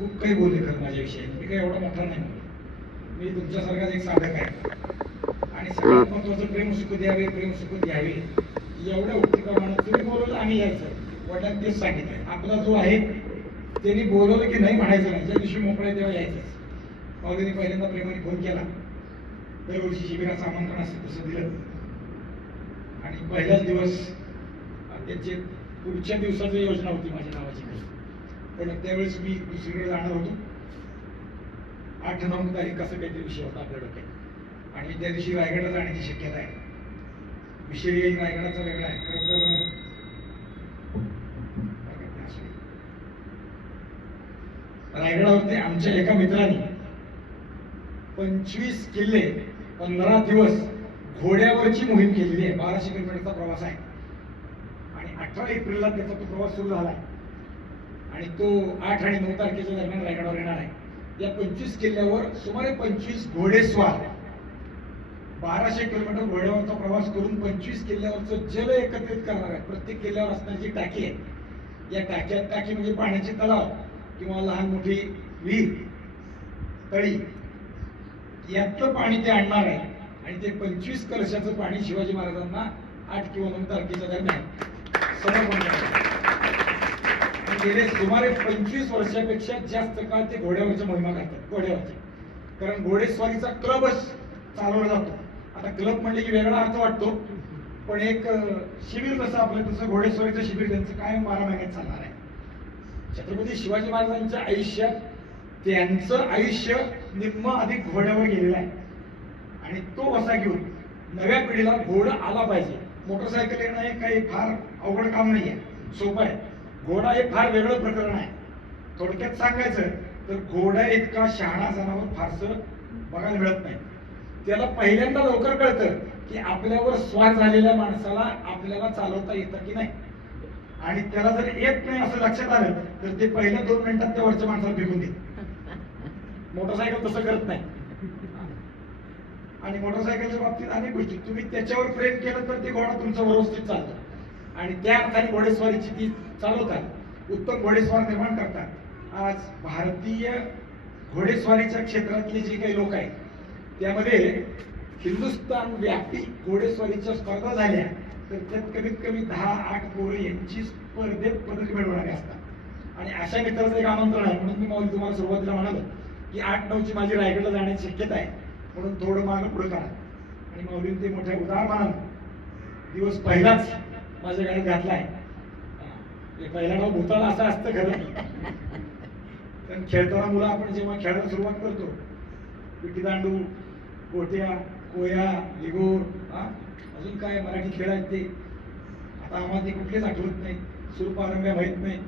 खूप काही बोलले खरं माझ्याविषयी. मी काही एवढा मोठा नाही, मी तुमच्यासारखाच एक साधक आहे. आणि सगळ्यात महत्वाचं प्रेम सुख द्यावे, प्रेम सुख द्यावे एवढ्या उक्ती प्रमाणात तुम्ही बोलवलं आम्ही यायचं. वडिलांनी तेच सांगितलं, आपला जो आहे त्यांनी बोलवलं की नाही म्हणायचं नाही, ज्या दिवशी मोकळा तेव्हा यायचंच. माऊलीने पहिल्यांदा प्रेमाने फोन केला, दरवर्षी शिबिराचं आमंत्रण असतं तसं दिलं. आणि पहिलाच दिवस त्यांची पुढच्या दिवसाची योजना होती माझ्या नावाची, पण त्यावेळेस मी दुसरीकडे जाणार होतो. 8-9 तारीख असं काहीतरी विषय होता आपल्या डोक्यात, आणि त्या दिवशी रायगडला जाण्याची शक्यता आहे. विषय रायगडाचा वेगळा आहे खरं तर. रायगडावरती आमच्या एका मित्राने 25 किल्ले 15 दिवस घोड्यावरची मोहीम केलेली आहे. 1200 किलोमीटरचा प्रवास आहे आणि 18 एप्रिलला त्याचा तो प्रवास सुरू झाला आहे आणि तो 8 आणि 9 तारखेच्या दरम्यान रायगडावर येणार आहे. या 25 किल्ल्यावर सुमारे 25 घोडेस्वार 1200 किलोमीटर घोड्यावरचा प्रवास करून 25 किल्ल्यावरचं जल एकत्रित करणार आहे. प्रत्येक किल्ल्यावर असणारी जी टाकी आहे, या टाकी म्हणजे पाण्याचे तलाव किंवा लहान मोठी विहीर, तळी, यातलं पाणी ते आणणार आहे. आणि ते 25 कलशाचं पाणी शिवाजी महाराजांना 8 किंवा 9 तारखेच्या दरम्यान समर्पण करणार. गेले सुमारे 25 वर्षापेक्षा जास्त काळ ते घोड्यावरच्या मोहिमा करतात, घोड्यावरचे. कारण घोडेस्वारीचा क्लबच चालवला जातो. आता क्लब म्हणजे की वेगळा अर्थ वाटतो, पण एक शिबिर जसं आपलं तसं घोडेस्वारीचं शिबिर त्यांचं कायम 12 महिन्यात चालणार आहे. छत्रपती शिवाजी महाराजांच्या आयुष्यात त्यांचं आयुष्य निम्म अधिक घोड्यावर गेलेलं आहे आणि तो वसा घेऊन नव्या पिढीला घोडा आला पाहिजे. मोटरसायकल येणं हे काही फार अवघड काम नाही आहे, सोपं आहे. घोडा हे फार वेगळं प्रकरण आहे. थोडक्यात सांगायचं तर घोडा इतका शहाणा जनावर फारसं बघायला मिळत नाही. त्याला पहिल्यांदा लवकर कळतं की आपल्यावर स्वार झालेल्या माणसाला आपल्याला चालवता येतं की नाही, आणि त्याला जर येत नाही असं लक्षात आलं तर ते पहिल्या 2 मिनिटात त्या वरच्या माणसाला फेकून देत. मोटरसायकल तसं करत नाही. आणि मोटरसायकलच्या बाबतीत अनेक गोष्टी, तुम्ही त्याच्यावर प्रेम केलं तर ते घोडा तुमचा व्यवस्थित चालतो आणि त्या अर्थाने घोडेस्वारीची ती चालवतात, उत्तम घोडेस्वार निर्माण करतात. आज भारतीय घोडेस्वारीच्या क्षेत्रातले जे काही लोक आहेत त्यामध्ये हिंदुस्थान व्यापी घोडेस्वारीच्या स्पर्धा झाल्या तर त्यात कमीत कमी 10-8 पोरं यांची स्पर्धेत पदक मिळवणारे असतात. आणि अशा मित्राचं एक आमंत्रण आहे, म्हणून मी माऊली तुम्हाला सुरुवातीला म्हणालो की 8-9ची माझी रायगडला जाण्याची शक्यता आहे, म्हणून थोडं मागं पुढे करा. आणि माऊलीने ते मोठ्या उदाहरणानं दिवस पहिलाच माझ्या गाडीत घातला आहे. पहिला नाव भूताला असं असतं खरं, कारण खेळताना मुलं आपण जेव्हा खेळायला सुरुवात करतो, विटीदांडू, गोट्या, कोया, लिगोर, अजून काय मराठी खेळ आहेत ते आता आम्हाला ते कुठलेच आठवत नाही. सुरपारंब्या माहित नाही,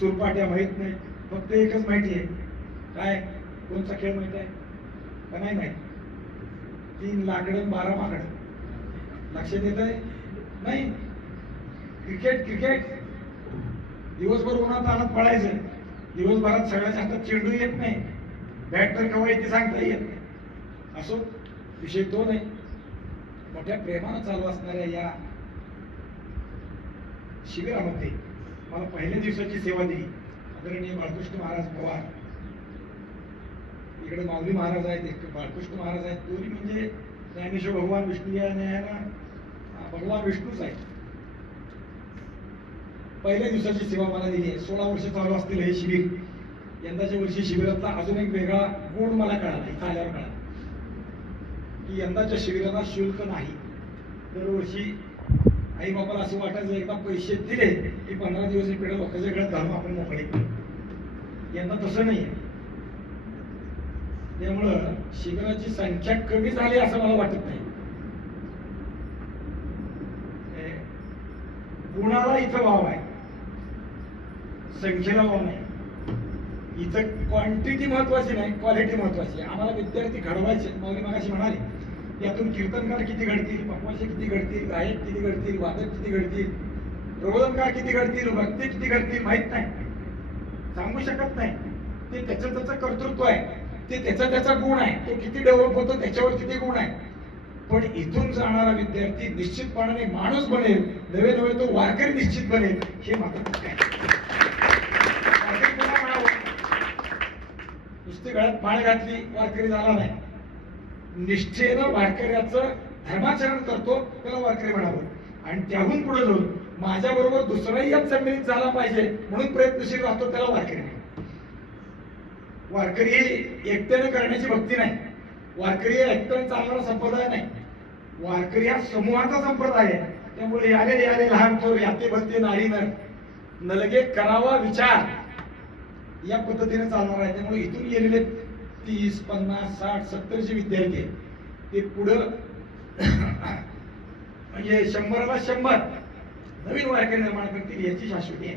सुरपाट्या माहित नाही, फक्त एकच माहिती आहे. काय कोणता खेळ माहित आहे का नाही माहित? 3 लाकडं 12 माकडं. लक्षात येत आहे नाही? क्रिकेट दिवसभर उन्हात आणत पळायचं, दिवसभरात सगळ्याच्या हातात चेंडू येत नाही, बॅट तर केव्हा येते सांगता येत नाही. असो, विषय तो नाही. मोठ्या प्रेमानं चालू असणाऱ्या या शिबिरामध्ये मला पहिल्या दिवसाची सेवा दिली आदरणीय बाळकृष्ण महाराज पवार. इकडे माऊली महाराज आहेत, एक बाळकृष्ण महाराज आहेत. दोन्ही म्हणजे ज्ञानेश्वर भगवान विष्णू या न्यायानं भगवान विष्णूच आहेत. पहिल्या दिवसाची सेवा मला दिली आहे. 16 वर्ष चालू असलेलं हे शिबिर, यंदाच्या वर्षी शिबिरातला अजून एक वेगळा गुण मला कळाला, इथं आल्यावर कळाला की यंदाच्या शिबिराला शुल्क नाही. दरवर्षी आई बाबाला असं वाटायचं एकदा पैसे दिले की 15 दिवस हे पिढ्या लोकांच्या गळ्यात घालून आपण मोकळे. यंदा तसं नाही. त्यामुळं शिबिराची संख्या कमी झाली असं मला वाटत नाही. गुणाला इथं वाव आहे, संख्येला वाव नाही. इथं क्वांटिटी महत्वाची नाही, क्वालिटी महत्वाची आहे. आम्हाला विद्यार्थी घडवायचे. माऊली मगाशी म्हणाले यातून कीर्तनकार किती घडतील, पकवाशे किती घडतील, गायक किती घडतील, वादक किती घडतील, प्रबोधनकार किती घडतील, वक्ते किती घडतील माहित नाही, सांगू शकत नाही. ते त्याचं कर्तृत्व आहे, ते त्याचा गुण आहे. तो किती डेव्हलप होतो त्याच्यावर किती गुण आहे. पण इथून जाणारा विद्यार्थी निश्चितपणाने माणूस बनेल, नवे नवे तो वारकरी निश्चित बनेल, हे मात्र काय नुसती गळ्यात माळ घातली वारकरी झाला नाही. निष्ठेनं वारकऱ्याचं धर्माचरण करतो त्याला वारकरी म्हणावं. आणि त्याहून पुढे जाऊन माझ्याबरोबर दुसराही यात सम्मिलित झाला पाहिजे म्हणून प्रयत्नशील राहतो त्याला वारकरी म्हणावं. वारकरी ही एकट्याने करण्याची भक्ती नाही. वारकरी हा एकट्याने चालणारा संप्रदाय नाही. वारकरी हा समूहाचा संप्रदाय आहे. त्यामुळे याले याले लहान थोर याते भरते नारी नर नलगे करावा विचार या पद्धतीने चालणार आहे. त्यामुळे इथून गेलेले 30, 50, 60, 70 जे विद्यार्थी आहेत ते पुढं म्हणजे 100ला 100 नवीन वारकरी निर्माण करतील याची शाश्वती आहे.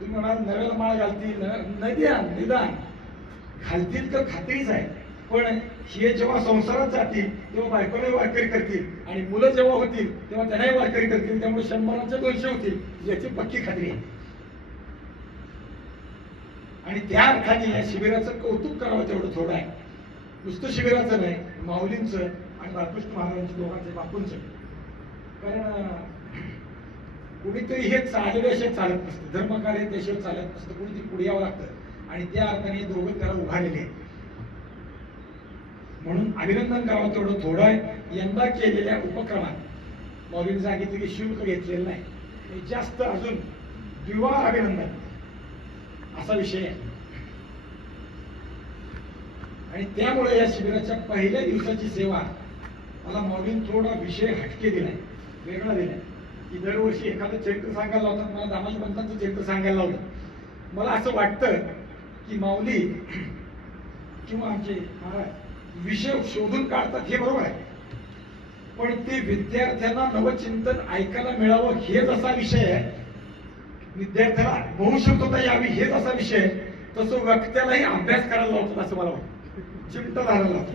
तुम्ही म्हणाल नव्याला माळ घालतील निदान घालतील तर खात्रीच आहे. पण हे जेव्हा संसारात जातील तेव्हा बायकोलाही वारकरी करतील आणि मुलं जेव्हा होतील तेव्हा त्यांनाही वारकरी करतील. त्यामुळे 100च्या 200 होतील याची पक्की खात्री आहे. आणि त्या अर्थाने या शिबिराचं कौतुक करावं तेवढं थोडं आहे. नुसतं शिबिराचं नाही, माऊलींचं आणि बाळकृष्ण महाराजांच्या दोघांचं बापूंचं. कारण कुणीतरी हे चालल्याशिवाय चालत नसतं, धर्मकार्य त्याशिवाय चालत नसतं, कुणीतरी पुढे यावं लागतं आणि त्या अर्थाने दोघं त्याला उभारलेले आहेत. म्हणून अभिनंदन करावं तेवढं थोडं आहे. यंदा केलेल्या उपक्रमात माऊलींनी सांगितलं की शुल्क घेतलेलं नाही, जास्त अजून द्विवार अभिनंदन असा विषय आहे. आणि त्यामुळे या शिबिराच्या पहिल्या दिवसाची सेवा मला माऊलींनी थोडा विषय हटके दिलाय, वेगळा दिलाय. की दरवर्षी एखादं चरित्र सांगायला लावतात, मला दामाजी पंतांचं चरित्र सांगायला लावलं. मला असं वाटतं की माऊली किंवा आमचे महाराज विषय शोधून काढतात हे बरोबर आहे, पण ते विद्यार्थ्यांना नवचिंतन ऐकायला मिळावं हेच असा विषय आहे. विद्यार्थ्याला बहुशब्दता यावी हेच असा विषय आहे. तसं वक्त्यालाही अभ्यास करायला लावतात असं मला वाटतं, चिमटा धरायला लावतो.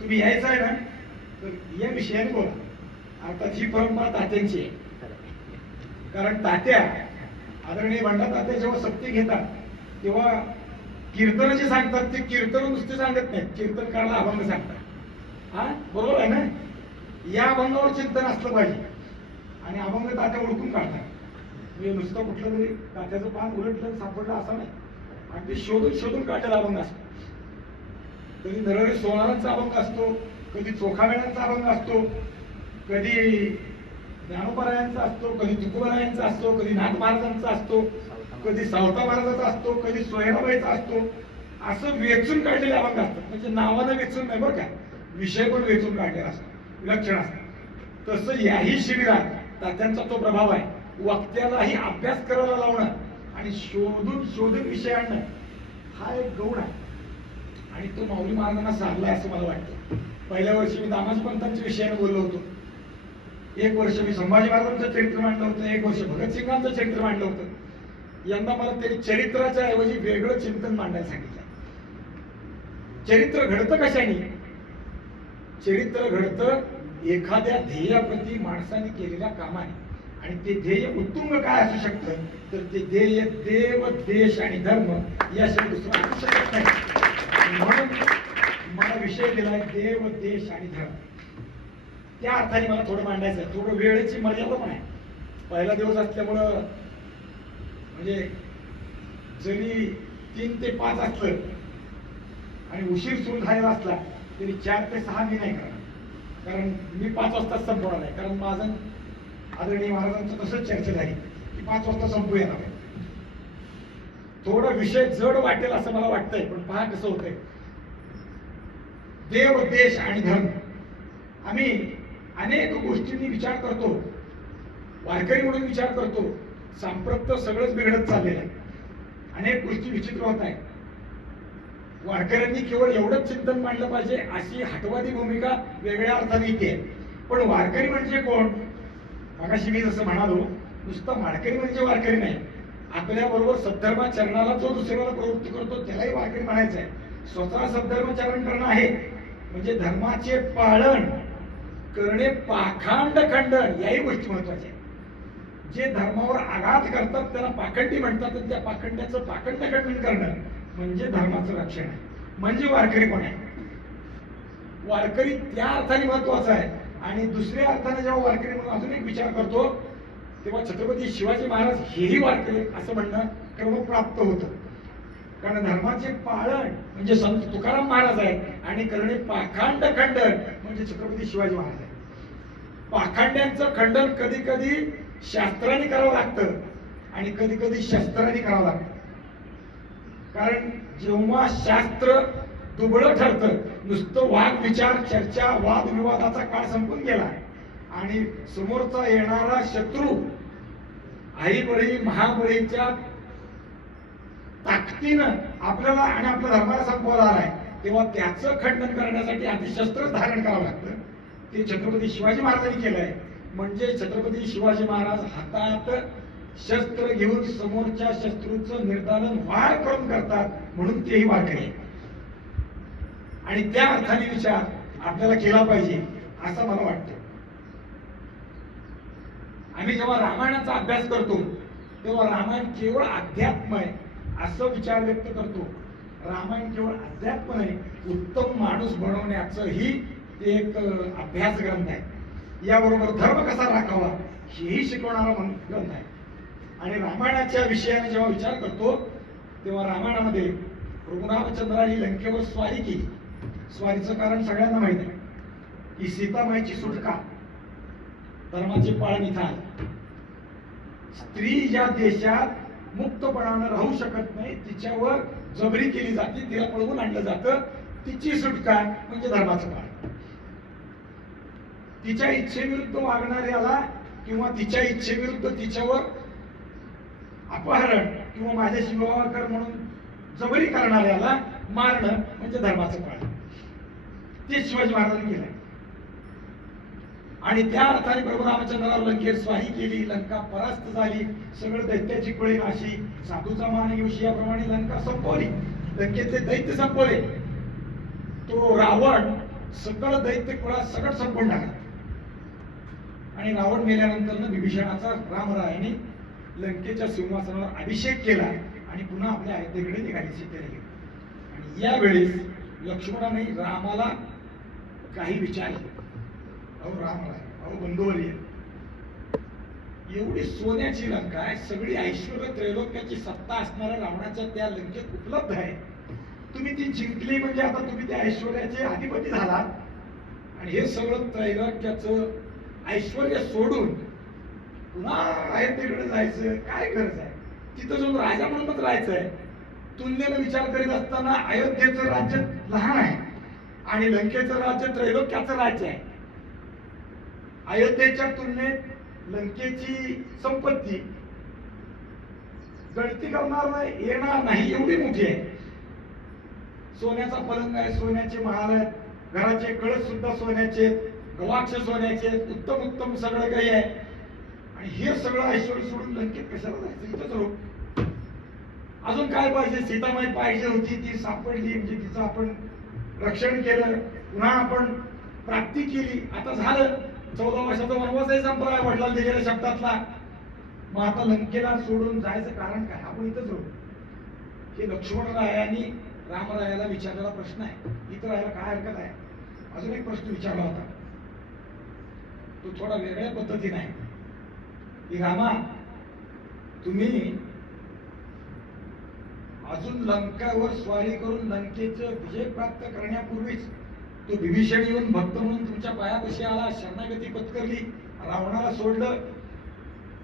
तुम्ही यायचं आहे ना तर या विषयाने बोला. अर्थात ही परंपरा तात्यांची आहे. कारण तात्या आदरणीय बंडा तात्या जेव्हा सत्य घेतात तेव्हा कीर्तन जे सांगतात ते कीर्तन नुसते सांगत नाहीत, कीर्तन करायला अभंग सांगतात. हा बरोबर आहे ना. या अभंगावर चिंतन असलं पाहिजे आणि अभंग तात्या ओळखून काढतात. म्हणजे नुसतं कुठलं तरी तात्याचं पान उलटलं सापडलं असं नाही, अगदी शोधून शोधून काढलेला अभंग असतो. कधी नरहरी सोनारांचा अभंग असतो, कधी चोखामेळ्यांचा अभंग असतो, कधी ज्ञानोबारायांचा असतो, कधी तुकोबारायांचा असतो, कधी नाथ महाराजांचा असतो, कधी सावता महाराजांचा असतो, कधी सोयराबाईचा असतो. असं वेचून काढलेले अभंग असतात. म्हणजे नावानं वेचून नाही बरं का, विषय पण वेचून काढलेला असतो, विलक्षण असतात. तसं याही शिबिरात तात्यांचा तो प्रभाव आहे. वक्त्यालाही अभ्यास करायला लावणं आणि शोधून शोधून विषय आणणं हा एक गौण आहे आणि तो माऊली महाराजांना साधलाय असं मला वाटतं. पहिल्या वर्षी मी दामाजी पंतांच्या विषयाने बोललो होतो, एक वर्ष मी संभाजी महाराजांचं चरित्र मांडलं होतं, एक वर्ष भगतसिंगांचं चरित्र मांडलं होतं. यंदा मला तरी चरित्राच्या ऐवजी वेगळं चिंतन मांडायला सांगितलं. चरित्र घडतं कशाने? चरित्र घडतं एखाद्या ध्येयाप्रती माणसाने केलेल्या कामाने. आणि ते ध्येय उत्तुंग काय असू शकतं तर ते ध्येय देव देश आणि धर्म याशिवाय दुसरं असू शकत नाही. म्हणून मला विषय दिलाय देव देश आणि धर्म. त्या अर्थाने मला थोडं मांडायचं आहे. थोडं वेळेची मर्यादा पण आहे. पहिला दिवस असल्यामुळं म्हणजे जरी 3 ते 5 असलं आणि उशीर सुरू झालेला असला तरी 4 ते 6 मी नाही करणार. कारण मी 5 वाजता संपवणार आहे. कारण माझं आदरणीय महाराजांचं तसंच चर्चा झाली की 5 वाजता संपू येणार आहे. थोडा विषय जड वाटेल असं मला वाटतंय, पण पहा कसं होतंय. देव देश आणि धर्म आम्ही अनेक गोष्टींनी विचार करतो, वारकरी म्हणून विचार करतो. सांप्रत तर सगळंच बिघडत चाललेलं आहे. अनेक गोष्टी विचित्र होत आहेत. वारकऱ्यांनी केवळ एवढंच चिंतन मांडलं पाहिजे अशी हटवादी भूमिका वेगळ्या अर्थाने येते. पण वारकरी म्हणजे कोण? मगाशी मी जसं म्हणालो, नुसतं वारकरी म्हणजे वारकरी नाही. आपल्या बरोबर सद्धर्माचरणाला जो दुसऱ्याला प्रवृत्ती करतो त्यालाही वारकरी म्हणायचं आहे. स्वतः सद्धर्माचरण करणं आहे म्हणजे धर्माचे पालन करणे, पाखंड खंडन याही गोष्टी महत्वाच्या आहेत. जे धर्मावर आघात करतात त्याला पाखंडी म्हणतात आणि त्या पाखंड्याचं पाखंड खंडन करणं म्हणजे धर्माचं रक्षण आहे. म्हणजे वारकरी कोण आहे? वारकरी त्या अर्थाने महत्वाचा आहे. आणि दुसऱ्या अर्थाने जेव्हा वारकरी म्हणून अजून एक विचार करतो तेव्हा छत्रपती शिवाजी महाराज हेही वारकरी असं म्हणणं क्रमप्राप्त होतं. कारण धर्माचे पालन म्हणजे संत तुकाराम महाराज आहेत आणि करणे पाखंड खंडन म्हणजे छत्रपती शिवाजी महाराज आहेत. पाखंड्यांचं खंडन कधी कधी शास्त्राने करावं लागतं आणि कधी कधी शस्त्राने करावं लागतं. कारण जेव्हा शास्त्र दुबळं ठरतं, नुसतं वाद विचार चर्चा वादविवादाचा काळ संपून गेला आणि समोरचा येणारा शत्रू आईबळी महाबळीच्या ताकदीनं आपल्याला आणि आपल्या धर्माला संपवायला आलाय, तेव्हा त्याचं खंडन करण्यासाठी आधी शस्त्र धारण करावं लागतं. ते छत्रपती शिवाजी महाराजांनी केलंय. म्हणजे छत्रपती शिवाजी महाराज हातात शस्त्र घेऊन समोरच्या शत्रूचं निर्दालन वार करून करतात, म्हणून तेही वारकरी आहेत. आणि त्या अर्थाने विचार आपल्याला केला पाहिजे असं मला वाटतं. आम्ही जेव्हा रामायणाचा अभ्यास करतो तेव्हा रामायण केवळ अध्यात्म आहे असं विचार व्यक्त करतो. रामायण केवळ अध्यात्म नाही, उत्तम माणूस बनवण्याचंही एक अभ्यास ग्रंथ आहे. याबरोबर धर्म कसा राखावा हेही शिकवणारा ग्रंथ आहे. आणि रामायणाच्या विषयाने जेव्हा विचार करतो तेव्हा रामायणामध्ये रघुरामचंद्रांनी लंकेवर स्वारी केली. स्वारीचं कारण सगळ्यांना माहित आहे की सीतामाईची सुटका, धर्माचे पालन इथं आले. स्त्री ज्या देशात मुक्तपणानं राहू शकत नाही तिच्यावर जबरी केली जाते, तिला पळवून आणलं जातं, तिची सुटका म्हणजे धर्माचं पालन. तिच्या इच्छेविरुद्ध वागणाऱ्याला किंवा तिच्या इच्छेविरुद्ध तिच्यावर अपहरण किंवा माझ्याशी विवाह कर म्हणून जबरी करणाऱ्याला मारणं म्हणजे धर्माचं पालन. ते शिवाजी महाराजांनी केलंय. आणि त्या अर्थाने प्रभू रामचंद्रावर लंकेवर स्वारी केली, लंका परास्त झाली, सगळं दैत्याची कुळे नाशी, साधूचा मान येऊशी याप्रमाणे लंका संपवली, लंकेचे दैत्य संपवले. तो रावण सगळं दैत्य कुळा सगळं संपवून टाकला. आणि रावण मेल्यानंतर विभीषणाचा रामरायाने लंकेच्या सिंहासनावर अभिषेक केला आणि पुन्हा आपल्या अयोध्येकडे निघाले सीतेला घेऊन. आणि यावेळेस लक्ष्मणाने रामाला काही विचारले. अहो रामराय, अहो बंधुवर्य, एवढी सोन्याची लंका आहे, सगळी ऐश्वर्य त्रैलोक्याची सत्ता असणाऱ्या रावणाच्या त्या लंकेत उपलब्ध आहे, तुम्ही ती जिंकली म्हणजे आता तुम्ही त्या ऐश्वर्याचे अधिपती झालात आणि हे सगळं त्रैलोक्याचं ऐश्वर्य सोडून पुन्हा अयोध्येकडे जायचं काय गरज आहे? तिथं जाऊन राजा म्हणूनच राहायचंय. तुलनेनं विचार करीत असताना अयोध्येचं राज्य लहान आहे आणि लंकेचं राज्य त्रैलोक्याचं राज्य आहे. अयोध्येच्या तुलनेत लंकेची संपत्ती गणती करणार नाही, येणार नाही एवढी मोठी आहे. सोन्याचा पलंग आहे, सोन्याचे महाल आहेत, घराचे कळस सुद्धा सोन्याचे, गवाक्ष सोन्याचे, उत्तम उत्तम सगळं काही आहे. आणि हे सगळं ऐश्वर्य सोडून लंकेत कशाला जायचं? इथंच राहू. अजून काय पाहिजे? सीतामाई पाहिजे होती, ती सापडली म्हणजे तिचं आपण रक्षण केलं, पुन्हा आपण प्राप्ती केली. आता झालं 14 वर्षाचा वनवासही संपला वडिलांना दिलेल्या शब्दातला. मग आता लंकेला सोडून जायचं कारण काय? आपण इथंच राहू. हे लक्ष्मणरायांनी रामरायाला विचारलेला प्रश्न आहे. इथं राहायला काय हरकत आहे? अजून एक प्रश्न विचारला होता, तो थोडा वेगळ्या पद्धतीने आहे की रामा, तुम्ही अजून लंकावर स्वारी करून लंकेचं विजय प्राप्त करण्यापूर्वीच तो विभीषण येऊन भक्त म्हणून तुमच्या पायापाशी आला, शरणागती पत्करली, रावणाला सोडलं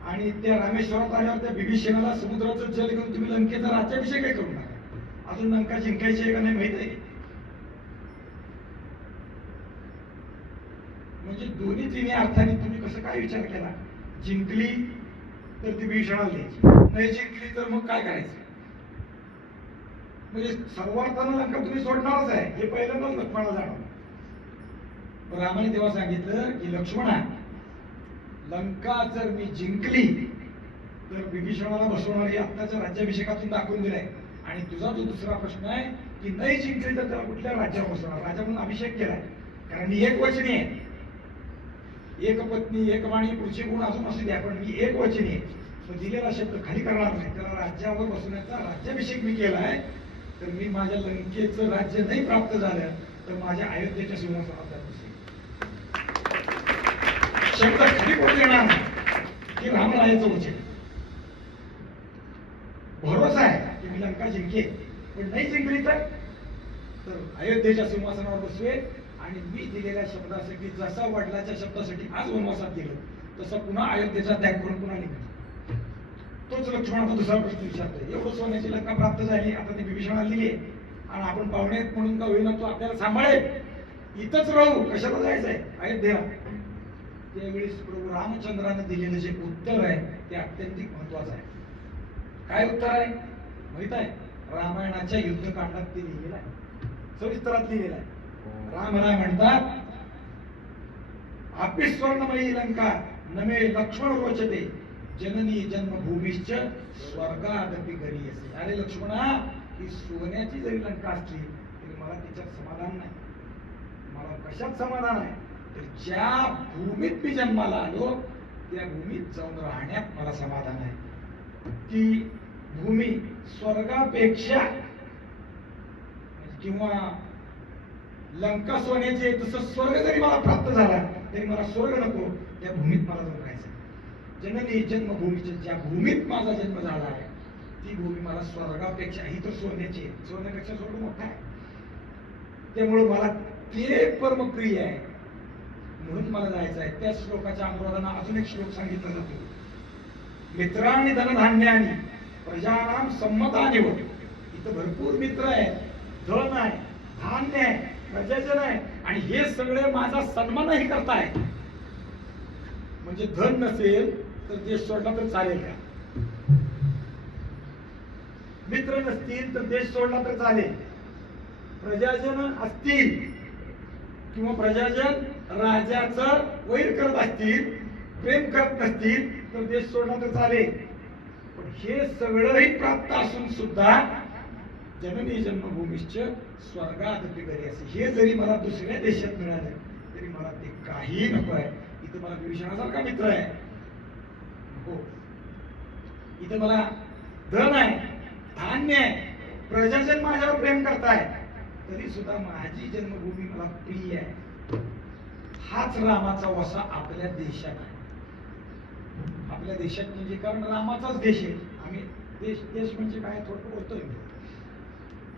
आणि त्या रामेश्वरात आल्यावर त्या विभीषणाला समुद्राचं जल घेऊन तुम्ही लंकेचा राज्याभिषेक करून टाका. अजून लंका जिंकायची आहे का नाही माहित आहे? म्हणजे दोन्ही तिन्ही अर्थाने तुम्ही कसं काय विचार केला? जिंकली तर ती विभीषणाला द्यायची, नाही जिंकली तर मग काय करायचं? म्हणजे सर्वार्थानं लंका तुम्ही सोडणारच आहे हे पहिल्यांदाच लक्ष्मणाला जाणवलं. रामाने तेव्हा सांगितलं की लक्ष्मणा, लंका जर मी जिंकली तर विभीषणाला बसवणारी आत्ताच्या राज्याभिषेकातून दाखवून दिलाय. आणि तुझा जो दुसरा प्रश्न आहे की नाही जिंकली तर त्याला कुठल्या राज्यावर बसवणार? राजा म्हणून अभिषेक केलाय, कारण मी एक वचनी आहे, एक पत्नी एक वाणी पुढचे गुण अजून असू द्या, पण मी एक वचनी आहे. पण दिलेला शब्द खाली करणार नाही. त्याला राज्यावर बसवण्याचा राज्याभिषेक मी केलाय. तर मी माझ्या लंकेचं राज्य नाही प्राप्त झालं तर माझ्या अयोध्येच्या सिंहासनावर शब्द खाली पडू देणार नाही की रामरायाचं वचन. भरोसा आहे की मी लंका जिंकेन. पण नाही जिंकली तर अयोध्येच्या सिंहासनावर बसवेल आणि मी दिलेल्या शब्दासाठी, जसा वडिलाच्या शब्दासाठी आज वनवासात गेलो तसं पुन्हा अयोध्येचा त्याग करून पुन्हा निघालो. तोच लक्ष्मणाचा दुसरा प्रश्न विचारतोय. एवढं सोन्याची लंका प्राप्त झाली, आता ती विभीषणाला दिली आणि आपण पाहुणे म्हणून का होईना तो आपल्याला सांभाळेल, इथंच राहू, कशाला जायचंय अयोध्येला. त्यावेळेस प्रभू रामचंद्रानं दिलेलं जे उत्तर आहे ते अत्यंतिक महत्वाचं आहे. काय उत्तर आहे माहित आहे? रामायणाच्या युद्धकांडात ते लिहिलेलं आहे, सविस्तरात लिहिलेलं आहे. राम म्हणतात, आपी स्वर्णमयी लंका नमे लक्ष्मण रोचते, जननी जन्मभूमीश्च स्वर्गादपि गरीयसे. अरे लक्ष्मणा, ही सोन्याची जरी लंका असली तरी मला त्याच्यात समाधान नाही. मला कशात समाधान आहे? तर ज्या भूमीत मी जन्माला आलो त्या भूमीत जाऊन राहण्यात मला समाधान आहे. ती भूमी स्वर्गापेक्षा, किंवा लंका सोन्याची आहे तसं स्वर्ग जरी मला प्राप्त झाला तरी मला स्वर्ग नको, त्या भूमीत मला जाऊन राहायचं. जननी जन्मभूमीच्या, ज्या भूमीत माझा जन्म झाला आहे ती भूमी मला स्वर्गापेक्षा, ही तर सोन्याची आहे, सोन्यापेक्षा स्वर्ग मोठा आहे. त्यामुळे मला ते परम प्रिय आहे, म्हणून मला जायचं आहे. त्या श्लोकाच्या अनुवादाने अजून एक श्लोक सांगितला जातो. मित्रांनी धनधान्यानी प्रजानाम संमतानिव. इथं भरपूर मित्र आहेत, धन आहे, धान्य आहे, प्रजाजन आहे, आणि हे सगळे माझा सन्मानही करताय. म्हणजे धन नसेल तर देश सोडला तर चालेल का? मित्र नसतील तर देश सोडला तर चालेल. प्रजाजन असतील किंवा प्रजाजन राजाचं वैर करत असतील, प्रेम करत नसतील तर देश सोडला तर चालेल. पण हे सगळंही प्राप्त असून सुद्धा जननी जन्मभूमीश्च स्वर्गादपि गरीयसे, हे जरी मला दुसऱ्या देशात मिळालं तरी मला ते काही नको आहे. इथं मला विभीषणासारखा मित्र आहे, हो. इथं मला धन आहे, धान्य आहे, प्रजाजन माझ्यावर प्रेम करताय, तरी सुद्धा माझी जन्मभूमी मला प्रिय आहे. हाच रामाचा वसा आपल्या देशात आहे. आपल्या देशात म्हणजे, कारण रामाचाच देश आहे. आम्ही देश म्हणजे काय थोडं बोलतोय,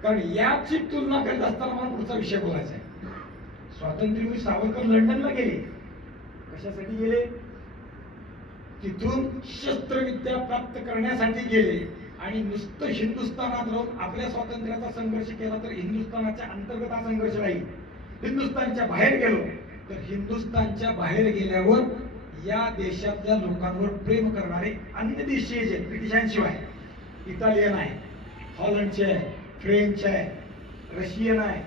कारण याची तुलना करत असताना मला पुढचा विषय बोलायचा आहे. स्वातंत्र्यवीर सावरकर लंडनला गेले. कशासाठी गेले? तिथून शस्त्रविद्या प्राप्त करण्यासाठी गेले. आणि नुसतं हिंदुस्थानात राहून आपल्या स्वातंत्र्याचा संघर्ष केला तर हिंदुस्थानाच्या अंतर्गत हा संघर्ष राहील. हिंदुस्थानच्या बाहेर गेलो तर हिंदुस्थानच्या बाहेर गेल्यावर या देशातल्या लोकांवर प्रेम करणारे अन्य देशीय जे ब्रिटिशांशिवाय, इटालियन आहे, हॉलंडचे आहे, फ्रेंच आहे, रशियन आहे,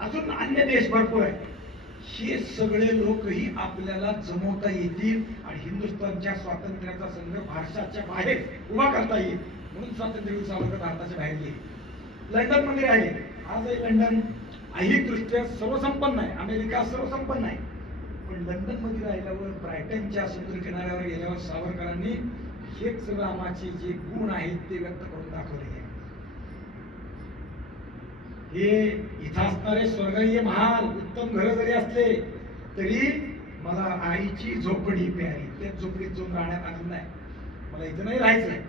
अजून अन्य देश भरपूर आहे. हे सगळे लोकही आपल्याला जमवता येतील आणि हिंदुस्थानच्या स्वातंत्र्याचा संघ भारताच्या बाहेर उभा करता येईल. म्हणून स्वातंत्र्यवीर सावरकर भारताच्या बाहेर गेले, लंडन मध्ये राहिले. आजही लंडन ऐहिक दृष्ट्या सर्वसंपन्न आहे, अमेरिका सर्वसंपन्न आहे. पण लंडन मध्ये राहिल्यावर, ब्रायटनच्या समुद्र किनाऱ्यावर गेल्यावर सावरकरांनी हेच रामाचे जे गुण आहेत ते व्यक्त करून दाखवले. हे इथं असणारे स्वर्गीय महाल, उत्तम घर जरी असले तरी मला आईची झोपडी प्यारी, त्या झोपडीत जाऊन राहण्यात आनंद आहे. मला इथं नाही राहायचंय.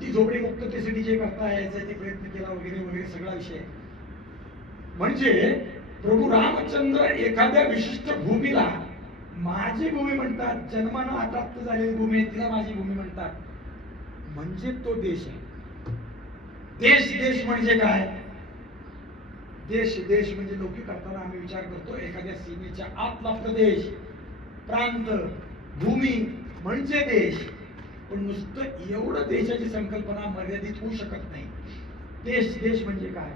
ती झोपडी मुक्ततेसाठी जे करता यायचा ते प्रयत्न केला वगैरे वगैरे सगळा विषय. म्हणजे प्रभू रामचंद्र एखाद्या विशिष्ट भूमीला माझी भूमी म्हणतात. जन्मानं अप्राप्त झालेली भूमी आहे तिला माझी भूमी म्हणतात. म्हणजे तो देश आहे. देश म्हणजे काय? देश म्हणजे लौकिक अर्थाने आम्ही विचार करतो एखाद्या सीमेच्या आतला प्रदेश, प्रांत, भूमी म्हणजे देश. पण नुसतं एवढं देशाची संकल्पना मर्यादित होऊ शकत नाही. देश म्हणजे काय?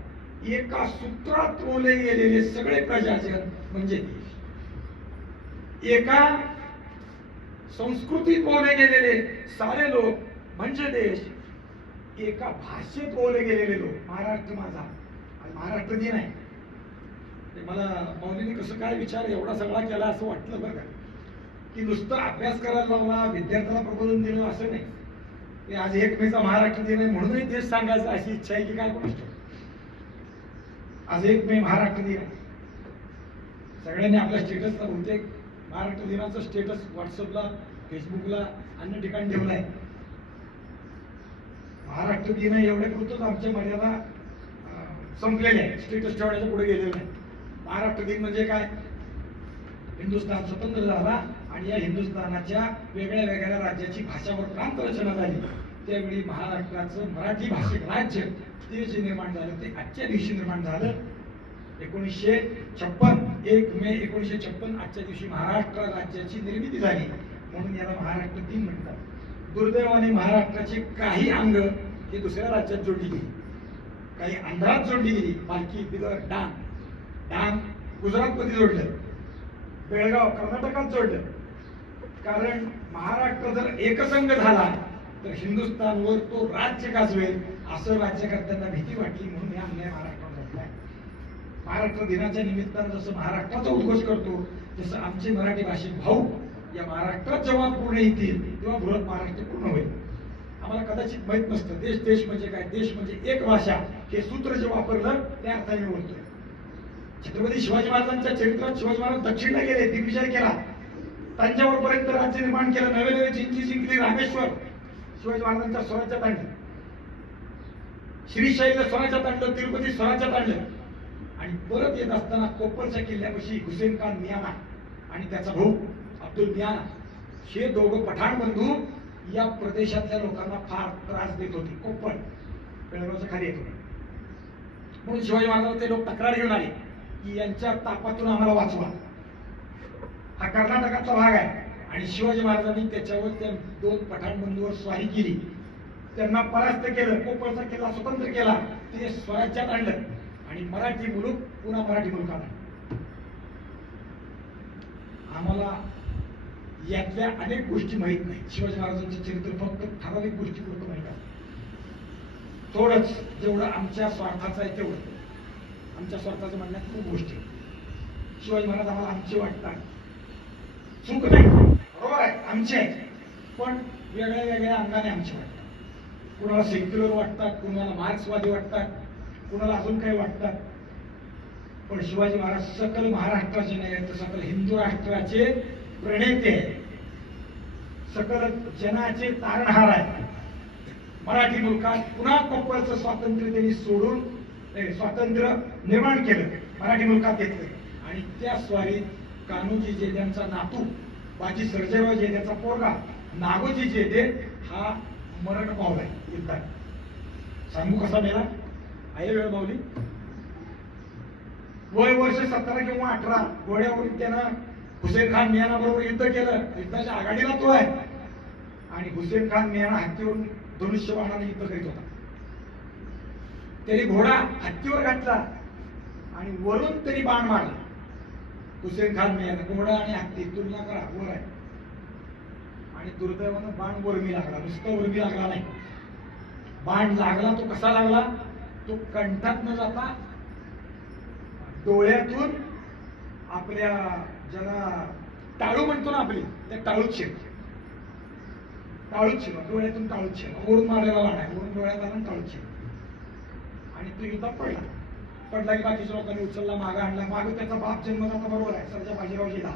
एका सूत्रात रोवले गेलेले सगळे प्रजाजन म्हणजे देश. एका संस्कृतीत बोलले गेलेले सारे लोक म्हणजे देश. एका भाषेत बोलले गेलेले लोक. महाराष्ट्र माझा, महाराष्ट्र दिन आहे. मला मौलीने कसं काय विचार एवढा सगळा केला असं वाटलं बरं का, की नुसतं अभ्यास करायला लावला, विद्यार्थ्याला प्रबोधन दिलं असं नाही. की आज 1 मेचा महाराष्ट्र दिन आहे म्हणूनही देश सांगायचा अशी इच्छा आहे की काय कोण असतो. आज 1 मे महाराष्ट्र दिन आहे. सगळ्यांनी आपल्या स्टेटसला बहुतेक महाराष्ट्र दिनाचं स्टेटस व्हॉट्सअपला, फेसबुकला, अन्य ठिकाणी ठेवलं आहे. महाराष्ट्र दिन एवढ्या पुरतच आमच्या मर्यादा संपलेल्या आहे, स्टेटस ठेवण्याच्या पुढे गेलेलं नाही. महाराष्ट्र दिन म्हणजे काय? हिंदुस्थान स्वतंत्र झाला आणि या हिंदुस्थानाच्या वेगळ्या वेगळ्या राज्याची भाषा व प्रांत रचना झाली. त्यावेळी महाराष्ट्राचं मराठी भाषिक राज्य ते जे निर्माण झालं ते आजच्या दिवशी निर्माण झालं. 1956 1 मे 1956 आजच्या दिवशी महाराष्ट्र राज्याची निर्मिती झाली, म्हणून याला महाराष्ट्र दिन म्हणतात. दुर्दैवाने महाराष्ट्राचे काही अंग हे दुसऱ्या राज्यात जोडली गेली, काही आंध्रात जोडली गेली. पालखी, बिदर, डांग गुजरातमध्ये जोडलं, बेळगाव कर्नाटकात जोडलं. कारण महाराष्ट्र जर एकसंघ झाला तर हिंदुस्थानवर तो राज्य गाजवेल असं राज्यकर्त्यांना भीती वाटली, म्हणून या अन्याय महाराष्ट्रात घडलाय. महाराष्ट्र दिनाच्या निमित्तानं जसं महाराष्ट्राचा उद्घोष करतो, तसं आमचे मराठी भाषिक भाऊ या महाराष्ट्रात जेव्हा पूर्ण येतील तेव्हा बृहत महाराष्ट्र पूर्ण होईल. आम्हाला कदाचित माहित नसतं देश म्हणजे काय. देश म्हणजे एक भाषा हे सूत्र जे वापरलं त्या अर्थाने बोलतोय. छत्रपती शिवाजी महाराजांच्या चरित्रात शिवाजी महाराज दक्षिणला गेले, दिग्विजय केला, तंजावरपर्यंत राज्य निर्माण केलं, नवे नवे जिंकली रामेश्वर, शिवाजी महाराजांच्या स्वराज्यात आणलं, श्रीशैल्य स्वराज्यात आणलं, तिरुपती स्वराज्यात आणलं. आणि परत येत असताना कोप्पलच्या किल्ल्यापाशी हुसेन खान मियाना आणि त्याचा भाऊ अब्दुल मियाना हे दोघं पठाण बंधू या प्रदेशातल्या लोकांना फार त्रास देत होते. कोप्पल बेळगावच्या खाली येत होते, म्हणून शिवाजी महाराजांना ते लोक तक्रार घेऊन आले की यांच्या तापातून आम्हाला वाचवा. हा कर्नाटकाचा भाग आहे आणि शिवाजी महाराजांनी त्याच्यावर त्या 2 पठाण बंधूवर स्वारी केली, त्यांना परास्त केलं, कोप्पळचा किल्ला स्वतंत्र केला, ते स्वराज्यात आणलं आणि मराठी मुलूक पुन्हा मराठी मुलुकात आला. आम्हाला यातल्या अनेक गोष्टी माहीत नाही. शिवाजी महाराजांचं चरित्र फक्त ठराविक गोष्टी पुरतं माहीत आहे. थोडंच जेवढं आमच्या स्वार्थाचं आहे तेवढं. आमच्या स्वार्थाचं म्हणण्यात खूप गोष्टी. शिवाजी महाराज आम्हाला आमचे वाटतात, चूक नाही, बरोबर आहे, आमचे आहे, पण वेगळ्या वेगळ्या अंगाने आमचे वाटतात. कुणाला सेक्युलर वाटतात, कुणाला मार्क्सवादी वाटतात, कुणाला अजून काही वाटतात. पण शिवाजी महाराज सकल महाराष्ट्राचे नाही तर सकल हिंदू राष्ट्राचे प्रणेते आहे, सकल जनाचे तारणहार आहे. मराठी मुलकात पुन्हा कोप्पळचं स्वातंत्र्य त्यांनी सोडून स्वातंत्र्य निर्माण केलं, मराठी मुलकात घेतलं. आणि त्या स्वारीत कान्होजी जे त्यांचा नातू, बाजी सर्जेराव जे त्याचा पोरगा, नागोजी जे ते हा मरण पावलाय युद्धात. सांगू कसा मेला? आहे वेळ मावली. वय वर्ष 17 किंवा 18, घोड्यावरून त्यानं हुसेन खान मियाना बरोबर युद्ध केलं. युद्धाच्या आघाडीला तो आहे आणि हुसेन खान मियाना हत्तीवरून धनुष्यबाणाने युद्ध करीत होता. त्याने घोडा हत्तीवर घातला आणि वरून तरी बाण मारला. हुसेन खान मियाना घोडा आणि हत्ती तुलना करा, वर आहे. आणि दुर्दैवानं बाण वरमी लागला, नुसतं वरमी लागला नाही, बाण लागला तो कसा लागला, तो कंठात न जाता डोळ्यातून आपल्या ज्याला टाळू म्हणतो ना आपली, त्या टाळूच शिरला, डोळ्यातून टाळूच शिरला. वरून मारलेला बाण आहे, वरून डोळ्यात आला टाळूच शिरला आणि तो युद्धात पडला की बाकीच्या लोकांनी उचलला, मागं आणला. मागं त्याचा बाप जन्मदाता बरोबर आहे, सर्जा बाजीराव जिला.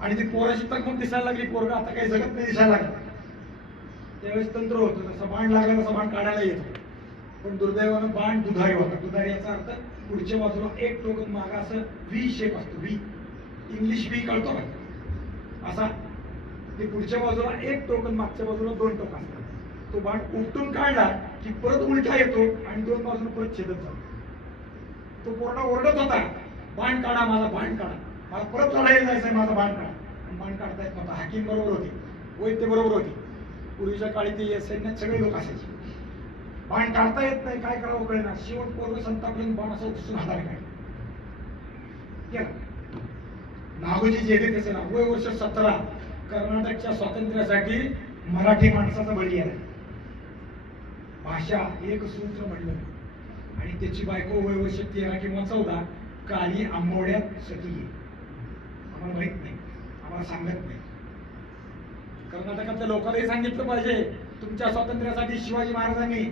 आणि ती पोराची तर मग दिसायला लागली, पोरगा आता काही जगत नाही दिसायला लागला. त्यावेळेस तंत्र होतं, जसं बाण लागला तसा बाण काढायला येतो. पण दुर्दैवानं बाण दुधारी होता. दुधारी याचा अर्थ पुढच्या बाजूला एक टोकन मागा असं व्ही शेप असतो, व्ही, इंग्लिश व्ही कळतो का असा. ते पुढच्या बाजूला एक टोकन, मागच्या बाजूला 2 टोकन असतात. तो बाण उपटून काढला की परत उलटा येतो आणि 2 बाजूला परत छेदत जातो. तो पोरडा ओरडत होता, बाण काढा माझा, बाण काढा, मला परत लढायला जायचंय, माझा बाण काढा. आणि बाण काढता येत नव्हता. हाकीम बरोबर होते, वैद्य बरोबर होते. पूर्वीच्या काळी ते सैन्यात सगळे लोक असायचे. बाण काढता येत नाही, काय करावं कळेना. शेवट पोरग संतापर्यंत बाण असं उचलून हाताने काढला. नागोजी जे त्याचे नाव, वय वर्ष 17, कर्नाटकच्या स्वातंत्र्यासाठी मराठी माणसाचा बळी आहे. भाषा एक सूत्र म्हणलं आणि त्याची बायको वय वर्ष 13 किंवा 14 काली आंबोड्यात सती. आम्हाला माहित नाही, आम्हाला सांगत नाही. कर्नाटकातल्या लोकांनाही सांगितलं पाहिजे, तुमच्या स्वातंत्र्यासाठी शिवाजी महाराजांनी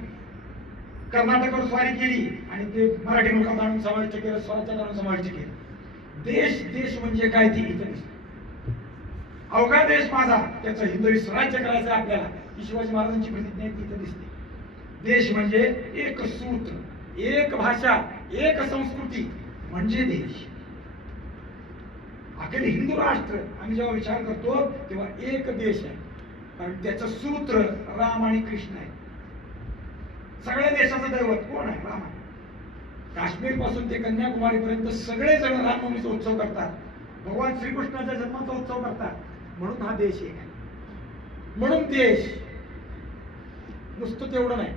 कर्नाटकावर स्वारी केली आणि ते मराठी मुलकात आणून समाविष्ट केलं, स्वराज्यात आणून समाविष्ट केलं. देश म्हणजे काय ते इथं दिसतं. अवघा देश माझा, त्याचं हिंदवी स्वराज्य करायचं आपल्याला, ही शिवाजी महाराजांची प्रतिज्ञा आहे, तिथे दिसते. देश म्हणजे एक सूत्र, एक भाषा, एक संस्कृती म्हणजे देश. अखेर हिंदू राष्ट्र आम्ही जेव्हा विचार करतो तेव्हा एक देश आहे, कारण त्याचं सूत्र राम आणि कृष्ण आहे. सगळ्या देशाचं दैवत कोण आहे? राम आहे. काश्मीर पासून ते कन्याकुमारी पर्यंत सगळे जण रामनवमीचा उत्सव करतात, भगवान श्रीकृष्णाच्या जन्माचा उत्सव करतात, म्हणून हा देश एक आहे. म्हणून देश नुसतं तेवढं नाही,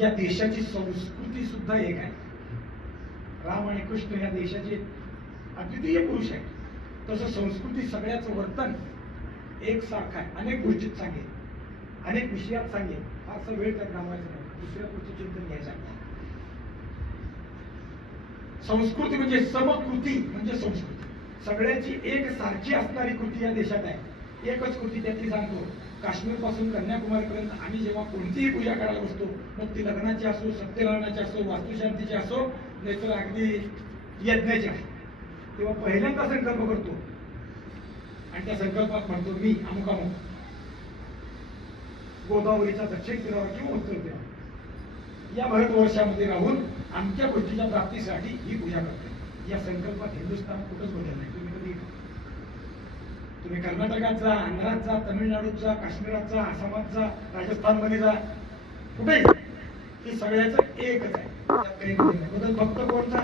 या देशाची संस्कृती सुद्धा एक आहे. राम आणि कृष्ण या देशाचे अद्वितीय पुरुष आहे. तसं संस्कृती सगळ्याचं वर्तन एकसारखं आहे. अनेक गोष्टीत सांगेल, अनेक विषयात सांगेल, फारसा वेळ त्यात घालवायचा नाही, दुसऱ्या पुढचं चिंतन घ्यायचं. संस्कृती म्हणजे समकृती, म्हणजे संस्कृती सगळ्याची एक सारखी असणारी कृती या देशात आहे. एकच कृती त्यातली सांगतो. काश्मीर पासून कन्याकुमारी पर्यंत आम्ही जेव्हा कोणतीही पूजा करायला बसतो, मग ती लग्नाची असो, सत्यनारायणाची असो, वास्तुशांतीची असो, नाहीतर अगदी यज्ञाची असो, तेव्हा पहिल्यांदा संकल्प करतो आणि त्या संकल्पात म्हणतो मी अमुक अमुक गोदावरीच्या दक्षिण तीरावर किंवा उत्तर तीरावर या भारतवर्षामध्ये राहून आमच्या गोष्टीच्या प्राप्तीसाठी ही पूजा करतो. या संकल्पात हिंदुस्थान कुठंच बदल नाही. तुम्ही कर्नाटकात जा, आंध्रात जा, तमिळनाडूत जा, काश्मीरात जा, आसामात जा, राजस्थानमध्ये जा, कुठेही हे सगळ्याचं एकच आहे. त्यात काही बदल फक्त कोणता?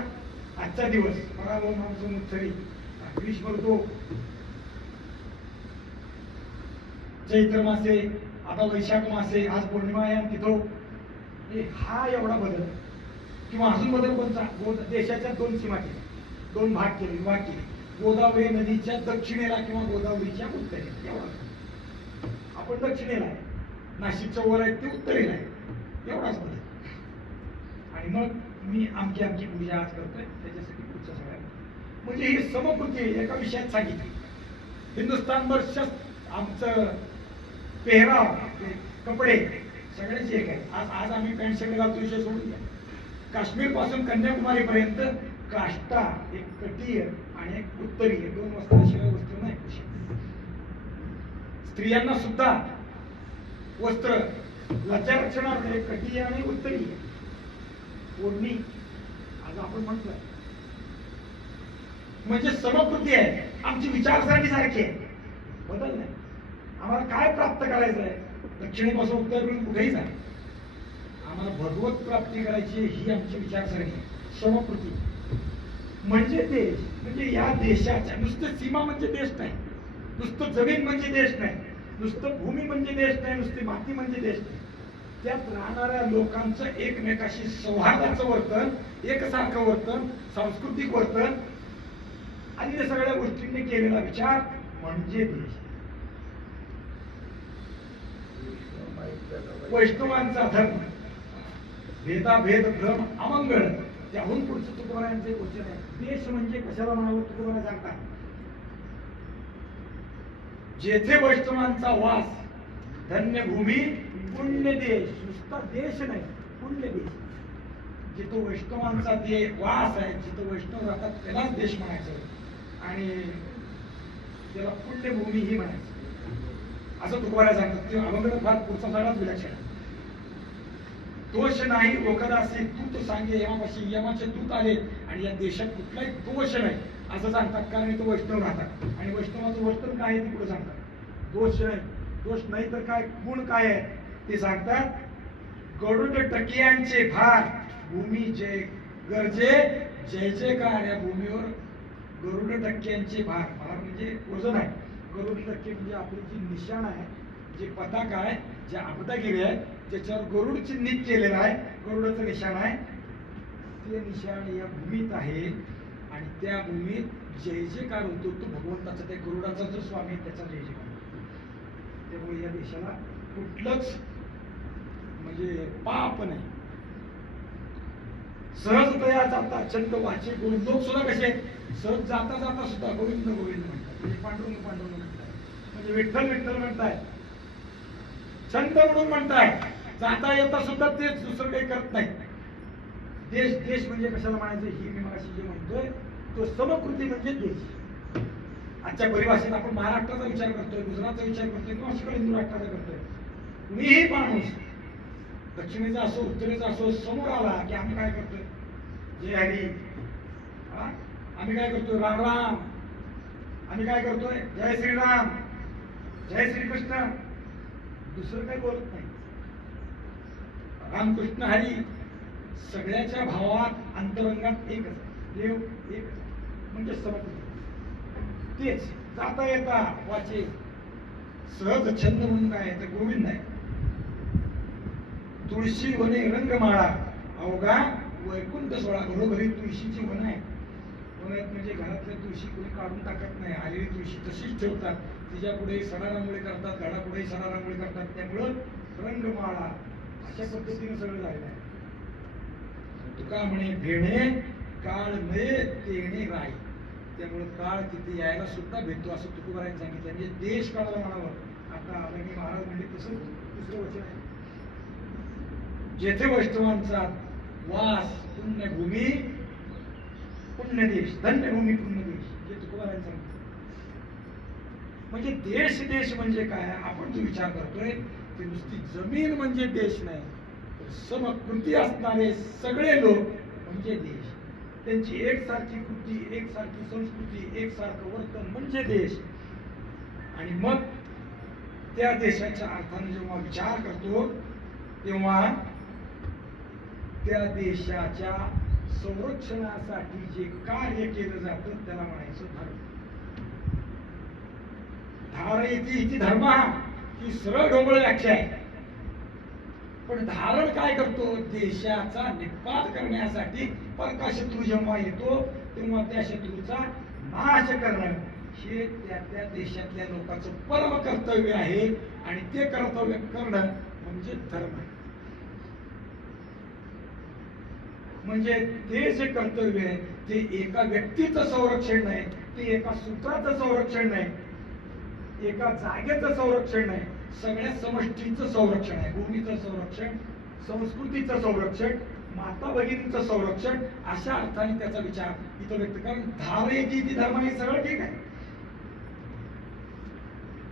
आजचा दिवस पराभव मान्सून उत्सवी ग्रीष्म ऋतू, चैत्र मासे, आता वैशाख मासे, आज पौर्णिमा आहे तिथं, हा एवढा बदल. किंवा अजून बदल कोणता? देशाच्या दोन सीमा केल्या, दोन भाग केले, विभाग केले. गोदावरी नदीच्या दक्षिणेला किंवा गोदावरीच्या उत्तरेला, एवढा. आपण दक्षिणेला आहे, नाशिकच्या वर आहे ते उत्तरेला आहे, एवढाच बदल. आणि मग मी आमची आमची पूजा आज करतोय त्याच्यासाठी पुढच्या सगळ्या म्हणजे ही समकृती एका विषयात सांगितली. हिंदुस्थानभर आमचं पेहराव, कपडे सगळ्याच एक आहे. आज आज आम्ही पॅन्ट शर्ट घालतो, विषय सोडून द्या. काश्मीर पासून कन्याकुमारी पर्यंत काष्टा, एक कटीय आणि एक उत्तरीय, दोन वस्त्राशिवाय वस्त्र नाही. स्त्रियांना सुद्धा वस्त्र लज्जा रक्षणार्थ एक कटीय आणि उत्तरीय ओढणी आज आपण म्हणतोय. म्हणजे समकृती आहे. आमची विचारसरणी सारखी आहे, बदल नाही. आम्हाला काय प्राप्त करायचं आहे? दक्षिणेपासून उत्तरेपर्यंत कुठेही जा, आम्हाला भगवत प्राप्ती करायची ही आमची विचारसरणी आहे. समकृती म्हणजे देश, म्हणजे या देशाच्या नुसतं सीमा म्हणजे देश नाही, नुसतं जमीन म्हणजे देश नाही, नुसतं भूमी म्हणजे देश नाही, नुसती माती म्हणजे देश नाही. त्यात राहणाऱ्या लोकांचं एकमेकाशी सौहार्दाचं वर्तन, एकसारखं वर्तन, सांस्कृतिक वर्तन आणि या सगळ्या गोष्टींनी केलेला विचार म्हणजे देश. वैष्णवांचा धर्म भेदाभेद भ्रम अमंगळ, त्याहून पुढचं तुकोबारायांचे वचन आहे. देश म्हणजे कशाला म्हणावं तुकोबारा सांगतात, जेथे वैष्णवांचा वास, धन्य भूमी पुण्य देश. नुसता देश नाही, पुण्य देश. जिथं वैष्णवांचा वास आहे, जिथं वैष्णव राहतात त्यालाच देश म्हणायचं आणि त्याला पुण्यभूमी ही म्हणायचं, असं तुकोबारा सांगतात. ते अवघड फार पुढचा सगळाच विलक्षण. दोष नाही ओकदासी दूत सांगे यमापाशी, यमाचे दूत आले आणि या देशात कुठलाही दोष नाही असं सांगतात, कारण इथं वैष्णव राहतात. आणि वैष्णवाचं वर्तन काय आहे ते पुढे सांगतात. दोष नाही, दोष नाही तर काय, गुण काय आहे ते सांगतात. गरुड टकियांचे भार भूमी जय गरजे, जय जयकार. या भूमीवर गरुड टक्क्यांचे भार, भार म्हणजे वजन आहे. गरुड टक्के म्हणजे आपली जी निशाण आहे, जे पताका आहे, जे आपदागिरी आहे, ज्याच्यावर गरुड चिन्हित केलेलं आहे, गरुडाचं निशाण आहे, ते निशाण या भूमीत आहे. आणि त्या भूमीत जय जयकार होतो तो भगवंताचा, त्या गरुडाचा जो स्वामी त्याचा जय जयकार. त्यामुळे या देशाला कुठलंच म्हणजे पाप नाही. सहजतया जाता चंद वाचे गोविंद. लोक सुद्धा कसे सहज जाता जाता सुद्धा गोविंद गोविंद म्हणतात, म्हणजे पांडुरंग पांडुरंग म्हणतात, म्हणजे विठ्ठल विठ्ठल म्हणताय, संत म्हणून म्हणताय. जाता येता सुद्धा तेच, दुसरं काही करत नाही. देश देश म्हणजे कशाला म्हणायचं, ही मी मगाशी जे म्हणतोय तो समकृती म्हणजे देश. आजच्या परिभाषेत आपण महाराष्ट्राचा विचार करतोय, गुजरातचा विचार करतोय किंवा शिखर हिंदू राष्ट्राचा करतोय. कुणीही माणूस दक्षिणेचा असो उत्तरेचा असो समोर आला की आम्ही काय करतोय, जय हरी, आम्ही काय करतोय, राम राम, आम्ही काय करतोय, जय श्रीराम, जय श्रीकृष्ण, दुसरं काही बोलत नाही. रामकृष्ण हरी सगळ्याच्या भावात अंतरंगात एकच, देव एक म्हणजे समकृती. तेच जाता येता वाचे सहज छंद म्हणून काय तर गोविंद आहे. तुळशी वने रंगमाळा अवघा वैकुंठ सोळा. घरोघरी तुळशीची वन आहे. वनात म्हणजे घरातल्या तुळशी कोणी काढून टाकत नाही, आलेली तुळशी तशीच ठेवतात. तिच्या पुढे सडा रांगोळी करतात, झाडापुढे सडा रांगोळी करतात. त्यामुळं रंगमाळा अशा पद्धतीने सगळं झालेलं आहे. तुका म्हणे भेणे काळ नये तेणे राय. त्यामुळे काळ तिथे यायला सुद्धा भेटतो असं तुकोबारांनी सांगितलं. म्हणजे देश काळाला म्हणावं. आता आदरणीय महाराज म्हणजे तसं दुसरं वचन आहे, जेथे वैष्णवांचा वास पुण्यभूमी पुण्यदेश, धन्यभूमी पुण्यदेश, हे तुकोबारांनी सांगितलं. म्हणजे देश देश म्हणजे काय, आपण जो विचार करतोय ते नुसती जमीन म्हणजे देश नाही, तर समकृती असणारे सगळे लोक म्हणजे देश. त्यांची एकसारखी कृती, एकसारखी संस्कृती, एकसारखं वर्तन म्हणजे देश. आणि मग त्या देशाच्या अर्थाने जेव्हा विचार करतो तेव्हा त्या देशाच्या संरक्षणासाठी जे कार्य केलं जातं त्याला म्हणायचं धर्म. धारयति इति धर्म ही सरळ ढोबळ व्याख्या आहे. पण धारण काय करतो, देशाचा निपात करण्यासाठी परका शत्रू जेव्हा येतो तेव्हा त्या शत्रूचा नाश करणं हे त्या देशातल्या लोकांचं परम कर्तव्य आहे. आणि ते कर्तव्य करणं म्हणजे धर्म आहे. म्हणजे ते जे कर्तव्य आहे ते एका व्यक्तीचं संरक्षण नाही, ते एका सूत्राचं संरक्षण नाही, एका जागेचं संरक्षण नाही, सगळ्या समष्टीचं संरक्षण आहे. भूमीचं संरक्षण, संस्कृतीचं संरक्षण, माता भगिनीचं संरक्षण, अशा अर्थाने त्याचा विचार इथं व्यक्त करून धारयति इति धर्म हे सगळं ठीक आहे.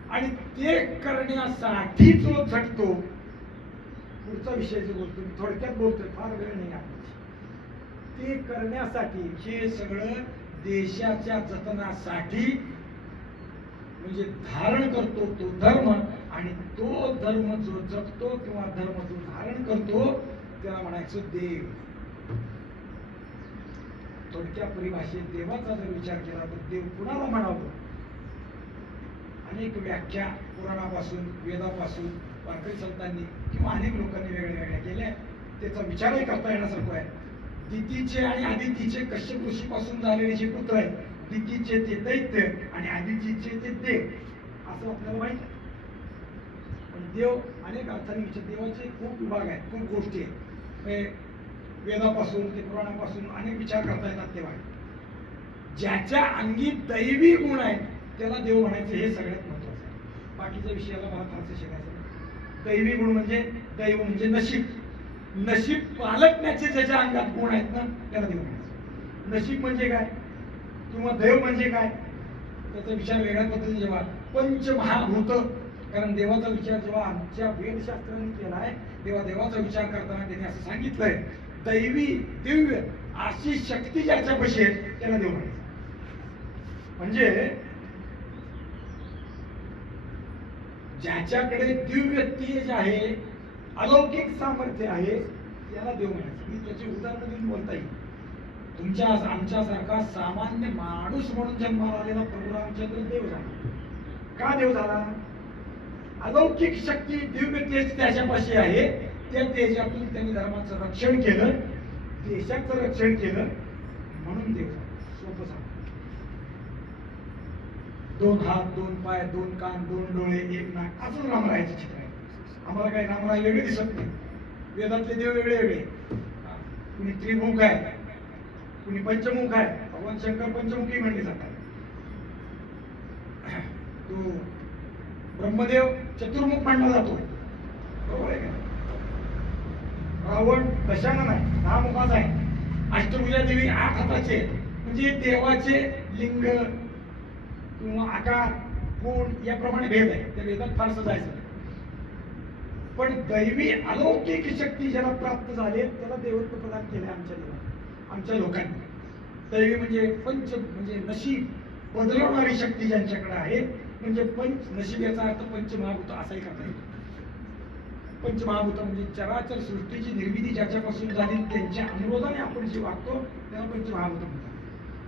आणि ते करण्यासाठी जो झटतो, पुढचा विषय जो बोलतो मी थोडक्यात बोलतोय, फार वेळ नाही आहे. ते करण्यासाठी हे सगळं देशाच्या जतनासाठी म्हणजे धारण करतो तो धर्म. आणि तो धर्म जो जगतो किंवा धर्म जो धारण करतो त्याला म्हणायचं देव. थोडक्या परिभाषेत देवाचा जर विचार केला तर देव कुणाला म्हणावं, अनेक व्याख्या पुराणापासून वेदापासून वारकरी संतांनी किंवा अनेक लोकांनी वेगळ्या वेगळ्या केल्या. त्याचा विचारही करता येण्यासारखं आहे. दितीचे आणि आदितीचे कश्यप ऋषीपासून झालेले जे पुत्र आहेत, दितीचे ते दैत्य आणि आदितीचे ते देव, असं आपल्याला माहित आहे. पण देव अनेक अर्थाने विचार, देवाचे खूप विभाग आहेत, खूप गोष्टी आहेत. वेदापासून ते पुराणापासून अनेक विचार करता येतात. तेव्हा ज्याच्या अंगी दैवी गुण आहेत त्याला देव म्हणायचं, हे सगळ्यात महत्वाचं आहे. बाकीच्या विषयाला मला फारसं शिकायचं. दैवी गुण म्हणजे दैव म्हणजे नशीब, नशीब पालटण्याचे ज्याच्या अंगात गुण आहेत ना त्याला देव म्हणायचं. नशीब म्हणजे काय किंवा देव म्हणजे काय त्याचा विचार वेगळ्या पद्धतीने जेव्हा पंचमहाभूत, कारण देवाचा विचार जेव्हा आमच्या वेदशास्त्रांनी केला आहे तेव्हा देवाचा विचार करताना त्यांनी असं सांगितलंय, दैवी दिव्य अशी शक्ती ज्याच्यापाशी आहे त्याला देव म्हणायचं. म्हणजे ज्याच्याकडे दिव्य तेज आहे, अलौकिक सामर्थ्य आहे त्याला देव म्हणायचं. मी त्याची उदाहरण देऊन बोलता येईल. तुमच्या आमच्यासारखा सामान्य माणूस म्हणून जन्माला आलेला प्रभू रामचंद्र देव झाला. का देव झाला? अलौकिक शक्ती दिव्य तेज त्याच्यापाशी आहे. त्या तेजातून त्यांनी धर्माचं रक्षण केलं, देशाचं रक्षण केलं, म्हणून देव झाला. सोपं सांग. 2 हात 2 पाय 2 कान 2 डोळे 1 नाक असं रामरायाचं चित्र आहे. आम्हाला काही रामराय वेगळे दिसत नाही. वेदातले देव वेगळे वेगळे. कुणी त्रिमुख आहे, कुणी पंचमुख आहे. भगवान शंकर पंचमुखी म्हणले जातात. तो ब्रह्मदेव चतुर्मुख मानला जातो, बरोबर आहे का? रावण दशानन आहे, 10 मुखाचा आहे. अष्टभुजा देवी 8 हाताचे, म्हणजे देवाचे लिंग किंवा आकार गुण याप्रमाणे भेद आहे, त्या भेदात फारसं जायचं नाही. पण दैवी अलौकिक शक्ती ज्याला प्राप्त झाले त्याला देवत्व प्रदान केले आमच्या देवाने, आमच्या लोकांनी. दैवी म्हणजे म्हणजे नशीब बदलवणारी शक्ती ज्यांच्याकडे आहे, म्हणजे नशीब याचा अर्थ पंचमहाभूत असाही करता येतो. पंचमहाभूत म्हणजे चराचर सृष्टीची निर्मिती ज्याच्यापासून झाली त्यांच्या अनुरोधाने आपण जे वागतो त्याला पंचमहाभूत म्हणतात.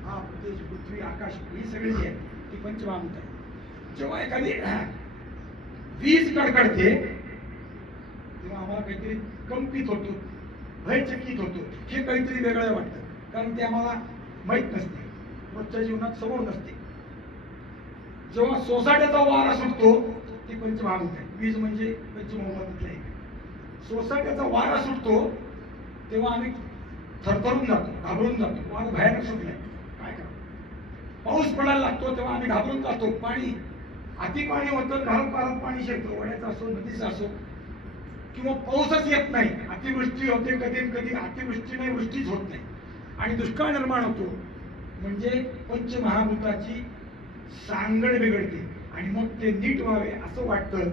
हा तेज पृथ्वी आकाश ही सगळी जी आहे ती पंचमहाभूत आहे. जेव्हा एखादी वीज कडकडते तेव्हा आम्हाला काहीतरी कंपित होतो, भयचकित होतो, हे काहीतरी वेगळं वाटतं, कारण ते आम्हाला माहीत नसते, रोजच्या जीवनात समोर नसते. जेव्हा सोसाट्याचा वारा सुटतो ती पंचमहाभूत आहे. वीज म्हणजे पंचमहाभूतातलं एक. सोसाट्याचा वारा सुटतो तेव्हा आम्ही थरथरून जातो, घाबरून जातो, वारा भयानक सुटलाय काय करा. पाऊस पडायला लागतो तेव्हा आम्ही घाबरून जातो. पाणी अति पाणी होतं, घरात पाणी शिरतं, ओढ्याचं असो नदीचं असो, किंवा पाऊसच येत नाही, अतिवृष्टी होते, कधी कधी अतिवृष्टी नाही, वृष्टीच होत नाही आणि दुष्काळ निर्माण होतो. म्हणजे पंचमहाभूताची सांगड बिघडते आणि मग ते नीट व्हावे असं वाटतं.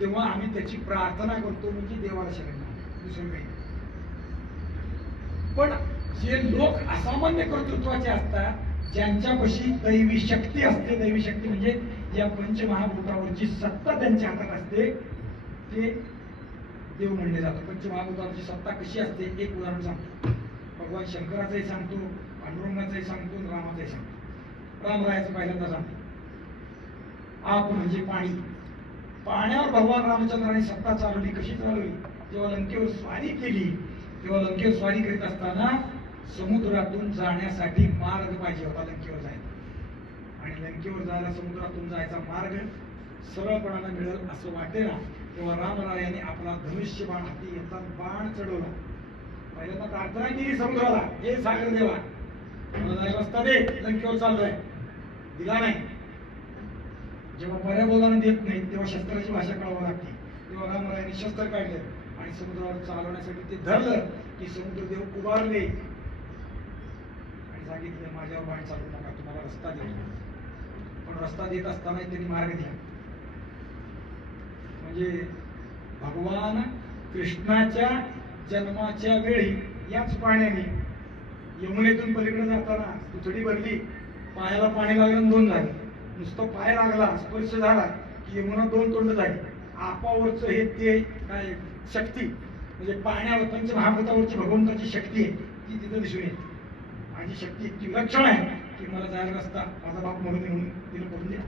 तेव्हा आम्ही त्याची प्रार्थना करतो, म्हणजे देवाला शरण जातो, दुसरं काही. पण जे लोक असामान्य कर्तृत्वाचे असतात, ज्यांच्यापाशी दैवी शक्ती असते, दैवी शक्ती म्हणजे या पंचमहाभूतावरची सत्ता त्यांच्या हातात असते, ते देव म्हणले जातात. पंचमहाभूतावरची सत्ता कशी असते एक उदाहरण सांगतो. भगवान शंकराचंही सांगतो, पांडुरंगाचंही सांगतो, रामाचंही सांगतो. रामरायाचं पहिल्यांदा सांगतो. आप म्हणजे पाणी. पाण्यावर भगवान रामचंद्राने सत्ता चालवली. कशी चालवली? जेव्हा लंकेवर स्वारी केली तेव्हा लंकेवर स्वारी करीत असताना समुद्रातून जाण्यासाठी मार्ग पाहिजे होता लंकेवर जायला, आणि लंकेवर जायला समुद्रातून जायचा मार्ग सरळपणानं मिळेल असं वाटेना. तेव्हा रामरायाने आपला धनुष्यबाण हाती याचा बाण चढवला. पहिल्यांदा प्रार्थना केली समुद्राला, हे सागर देवा मला जायला रस्ता दे, लंकेवर चाललोय. दिला नाही. जेव्हा बऱ्या बोलानं देत नाही तेव्हा शस्त्राची भाषा कळावं लागते. तेव्हा रामरायाने शस्त्र काढलं आणि समुद्रावर चालवण्यासाठी ते धरलं की समुद्रदेव उभारले आणि सांगितलं माझ्यावर बाण चालवू नका, तुम्हाला रस्ता देतो. पण रस्ता देत असताना त्यांनी मार्ग दिला. म्हणजे भगवान कृष्णाच्या जन्माच्या वेळी याच पाण्याने यमुनेतून पलीकडे जाताना तुथडी भरली, पायाला पाणी लागलं, 2 झाले. नुसतं पाय लागला, स्पर्श झाला की यमुना 2 तोंड झाली. आपावरचं हे ते काय शक्ती म्हणजे पाण्यावर पंचमहाभूतावरची भगवंताची शक्ती आहे ती तिथं दिसून येते. माझी शक्ती इतकी विलक्षण आहे की मला जायला रस्ता माझा बाप म्हणून तिला करून दिला.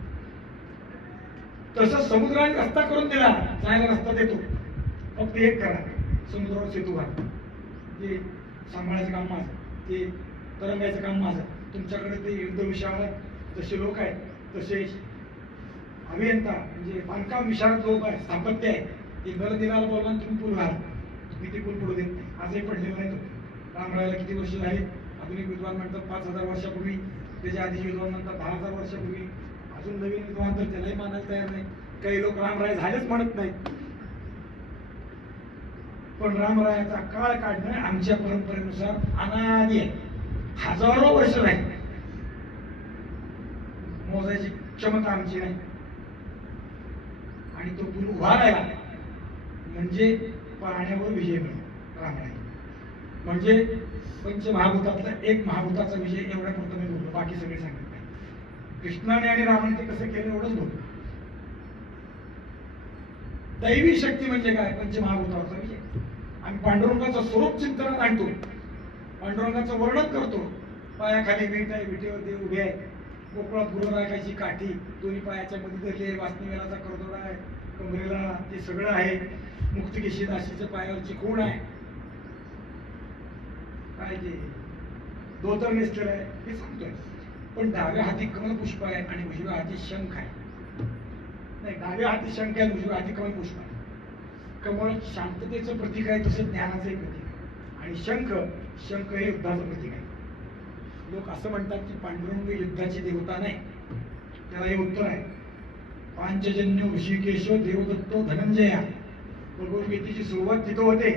तसं समुद्राने रस्ता करून दिला, जायला रस्ता देतो. फक्त एक करा, समुद्रावर सेतू घाला. ते सांभाळायचं काम माझं, ते तरंगायचं काम माझं. तुमच्याकडे ते युद्ध विशारद जसे लोक आहेत, तसे अभियंता म्हणजे बांधकाम विशारद लोक आहेत, स्थापत्य आहे. ते नरदिनाला बोलवा तुम्ही पूल घाला, तुम्ही ते पूल पडू देत नाही. आजही पडलेलं नाही. तो रामरायाला किती वर्ष झाली? आधुनिक विद्वान म्हणतात 5000 वर्षापूर्वी, त्याच्या आधीचे विद्वान म्हणतात 10,000 वर्षापूर्वी. अजून नवीन विद्वान तर त्यालाही मानायला तयार नाही. काही लोक रामराय झालेच म्हणत नाहीत. पण रामरायाचा काळ काढणं आमच्या परंपरेनुसार अनादी आहे, हजारो वर्ष नाही. मोजायची क्षमता आमची नाही. आणि तो पूल उभा राहिला म्हणजे पाण्यावर विजय मिळतो. रामराय म्हणजे पंचमहाभूतातला एक महाभूताचा विजय. एवढ्या पुरतं मी बोललो, बाकी सगळे सांगितलं. कृष्णाने आणि रामाने ते कसं केलं एवढंच बोलतो. दैवी शक्ती म्हणजे काय? पंचमहाभूतावरचा विजय. आम्ही पांडुरंगाचं स्वरूप चिंतनात आणतो, पांडुरंगाचं वर्णन करतो. पायाखाली वीट आहे, विटेवर देव उभे आहे, कोकणात गुरुराखाची काठी, दोन्ही पायाच्या मध्ये धरले, वासनीवेलाचा करदोडा आहे, कमरेला ते सगळं आहे, मुक्तकेशी दाशीच्या पायावरची खूण आहे, काय ते धोतर नेसलेलं आहे हे सांगतोय. पण डाव्या हाती कमलपुष्प आहे आणि उजव्या हाती शंख आहे. नाही, डाव्या हाती शंख आहे, उजव्या हाती कमलपुष्प आहे. कमळ शांततेचं प्रतीक आहे, तसं ज्ञानाचंही प्रतीक आहे. आणि शंख हे युद्धाचं प्रतीक आहे. लोक असं म्हणतात की पांडुरंग युद्धाची देवता नाही. त्याला हे उत्तर आहे. पांचजन्य ऋषिकेश देवदत्तो धनंजया. भगवद्गीतेची सुरुवात तिथं होते.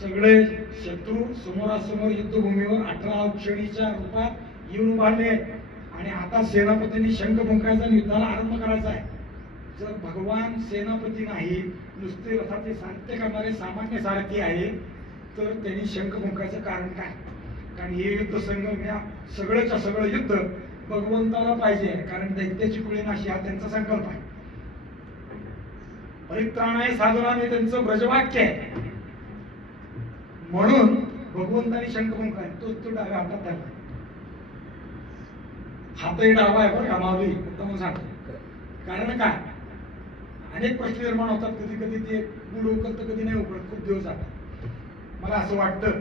सगळे शत्रू समोरासमोर युद्धभूमीवर 18 औक्षणीच्या रूपात येऊन उभारले आणि आता सेनापतींनी शंख फुंकायचा आणि युद्धाला आरंभ करायचा आहे. जर भगवान सेनापती नाही, नुसते रथाचे सारथ्य करणारे सामान्य सारथी आहे, तर त्यांनी शंख फुंकायचं कारण काय? कारण हे युद्ध सगळंच्या सगळं युद्ध भगवंताला पाहिजे, कारण दैत्याची कुळी नाशी हा त्यांचा संकल्प आहे. परित्राणाय साधनाने त्यांचं ब्रजवाक्य आहे. म्हणून भगवंतानी शंख फुंकलाय. तो डाव्या हातात धरला. हातही डावा आहे बरं का, माऊली मुद्दाम सांगतो. कारण काय, अनेक प्रश्न निर्माण होतात. कधी कधी ते मूड उकलतं, कधी नाही उकळत, खूप दिवस जातात. मला असं वाटतं,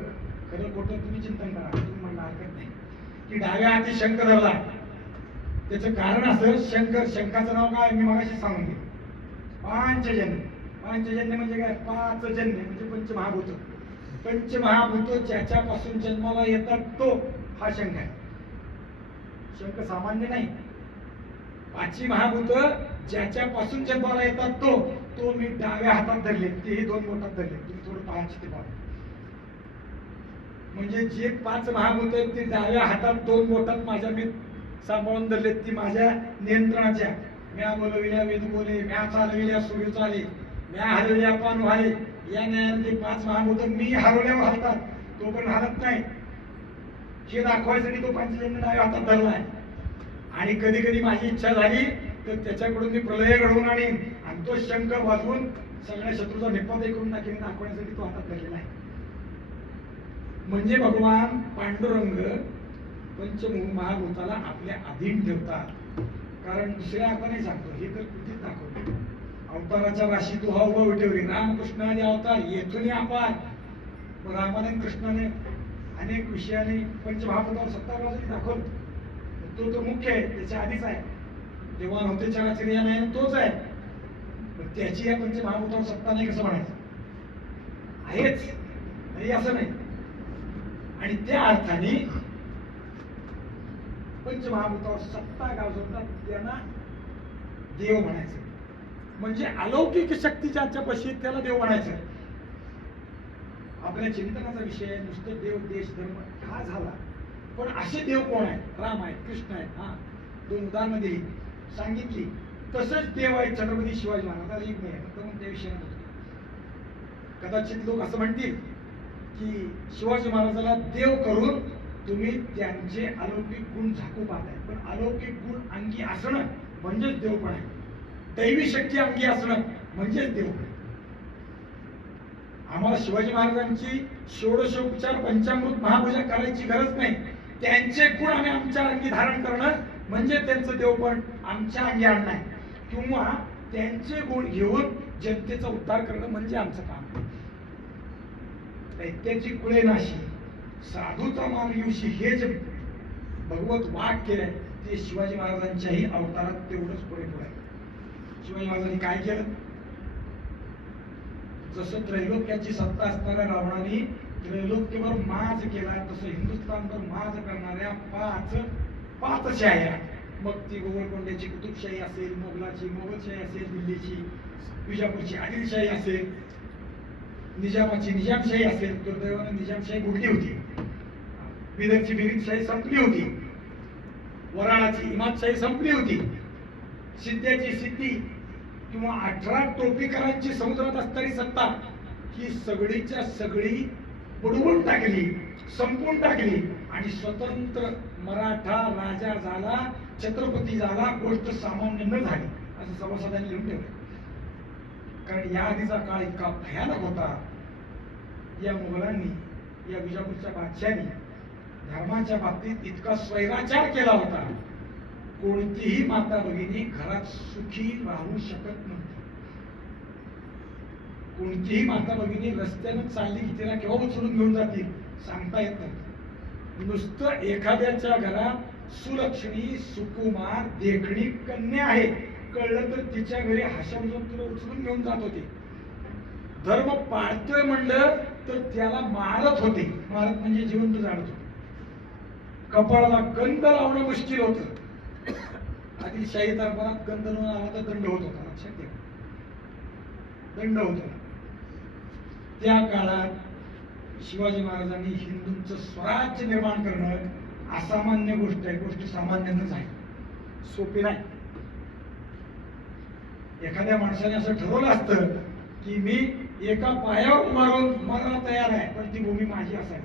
खरं खोटं तुम्ही चिंतन करा, तुम्ही म्हणला हरकत नाही, की डाव्या हाती शंख धरला. त्याचं कारण असं, शंखाचं नाव काय मी मगाशी सांगून दिलं. पांचजन्य. पांचजन्य म्हणजे काय? 5 जन्य म्हणजे पंचमहाभूत. पंचमहाभूत ज्याच्यापासून जन्माला येतात तो हा शंख आहे. शंख सामान्य नाही. 5 महाभूत ज्याच्यापासून जन्माला येतात तो मी डाव्या हातात धरले, तेही 2 बोटात धरले. तुम्ही थोडं पाहायचे ते पाहा. म्हणजे जे 5 महाभूत आहेत ते डाव्या हातात 2 बोटात माझ्या मी सांभाळून धरले. ती माझ्या नियंत्रणाच्या. म्या बोलविल्या वेद बोले, म्या चालविल्या सूर्य चाले, म्या हलविल्या पान व्हाले. या न्यायाने 5 महाभूत मी हरवल्यावर हलतात, तो पण हलत नाही. हे दाखवायसाठी तो पंचजन्य डाव्या हातात धरलाय. आणि कधी कधी माझी इच्छा झाली तर त्याच्याकडून मी प्रलय घडवून आणीन आणि तो शंख वाजवून सगळ्या शत्रूचा निपात करून टाकेन, दाखवण्यासाठी तो हातात धरलेला आहे. म्हणजे भगवान पांडुरंग पंचमहाभूताला आपल्या अधीन ठेवतात. कारण दुसऱ्या अर्थाने सांगतो, हे तर कृतीत दाखवतो. अवताराच्या राशी तू हा उभा ठेवली. रामकृष्ण आदी अवतार येथून अपार. रामाने कृष्णाने अनेक विषयाने पंचमहाभूतावर सत्ता गाजवली दाखवलं. तो मुख्य आहे, त्याच्या आधीच आहे. तेव्हा नव्हते चराचर या नाही तोच आहे. पण त्याची या पंचमहाभूतावर सत्ता नाही कसं म्हणायचं? आहेच नाही असं नाही. आणि त्या अर्थाने पंचमहाभूतावर सत्ता गाजवतात त्यांना देव म्हणायचं. म्हणजे अलौकिक शक्ती ज्याच्यापाशी त्याला देव म्हणायचं. आपल्या चिंतनाचा विषय नुसतं देव देश धर्म हा झाला, पण असे देव कोण आहेत? राम आहेत, कृष्ण आहेत. हा 2 उदाहरणं दिली, सांगितली. तसंच देव आहेत छत्रपती शिवाजी महाराज. एक नाही फक्त त्या विषयाने कदाचित लोक असं म्हणतील की शिवाजी महाराजाला देव करून तुम्ही त्यांचे अलौकिक गुण झाकू पाहताय. पण अलौकिक गुण अंगी असणं म्हणजेच देवपण आहे. दैवी शक्ती अंगी असणं म्हणजेच देवपण. आम्हाला शिवाजी महाराजांची षोडशोपचार पंचामृत महापूजा करायची गरज नाही. त्यांचे गुण आम्ही आमच्या अंगी धारण करणं म्हणजे त्यांचं देवपण आमच्या अंगी आणणं आहे. किंवा त्यांचे गुण घेऊन जनतेचा उद्धार करणं म्हणजे आमचं काम. दैत्याची कुळे नाशी, साधूचा मान येऊशी, हे जे भगवत वाक्य आहे ते शिवाजी महाराजांच्याही अवतारात तेवढंच पुरेपूर आहे. शिवाजी महाराजांनी काय केलं? जसं त्रैलोक्याची सत्ता असणाऱ्या रावणाने त्रैलोक्यभर माज केला, तसं हिंदुस्थानभर माज करणाऱ्या 5 शाह्या, मग ती गोवळकोंड्याची कुतुबशाही असेल, मोगलशाही असेल, दिल्लीची विजापूरची आदिलशाही असेल, निजामाची निजामशाही असेल. दुर्दैवाने निजामशाही बुडली होती. बिदरची बिरीदशाही संपली होती. वराळाची इमादशाही संपली होती. सिद्ध्याची सिद्धी किंवा 18 टोपीकरांची समुद्रात असणारी सत्ता ही सगळीच्या सगळी बुडवून टाकली, संपून टाकली आणि स्वतंत्र मराठा राजा झाला, छत्रपती झाला. गोष्ट सामान्य न झाली असं सभासदांनी लिहून ठेवलं. कारण या आधीचा काळ इतका भयानक होता. या मुघलांनी, या विजापूरच्या बादशाहांनी धर्माच्या बाबतीत इतका स्वैराचार केला होता. कोणतीही माता भगिनी घरात सुखी राहू शकत नव्हती. कोणतीही माता भगिनी रस्त्यानं चालली की तिला केव्हा उचलून घेऊन जातील सांगता येत नव्हतं. नुसतं एखाद्याच्या घरात सुलक्षणी, सुकुमार, देखणी कन्या आहे कळलं तर तिच्या घरी हाशामजून तिला उचलून घेऊन जात होते. धर्म पाळतोय म्हणलं तर त्याला मारत होते. मारत म्हणजे जिवंत जाळत होते. कपाळाला गंध लावणं मुश्किल होतं. आदिलशाही दरबारात गंध लावून आला तर दंड होत होता. लक्षात ठेवा, दंड होता. त्या काळात शिवाजी महाराजांनी हिंदूंचं स्वराज्य निर्माण करणं असामान्य गोष्ट आहे, गोष्ट सामान्यांनाच आहे, सोपी नाही. एखाद्या माणसाने असं ठरवलं असतं की मी एका पायावर उभा राहून मरायला तयार आहे, पण ती भूमी माझी असावी,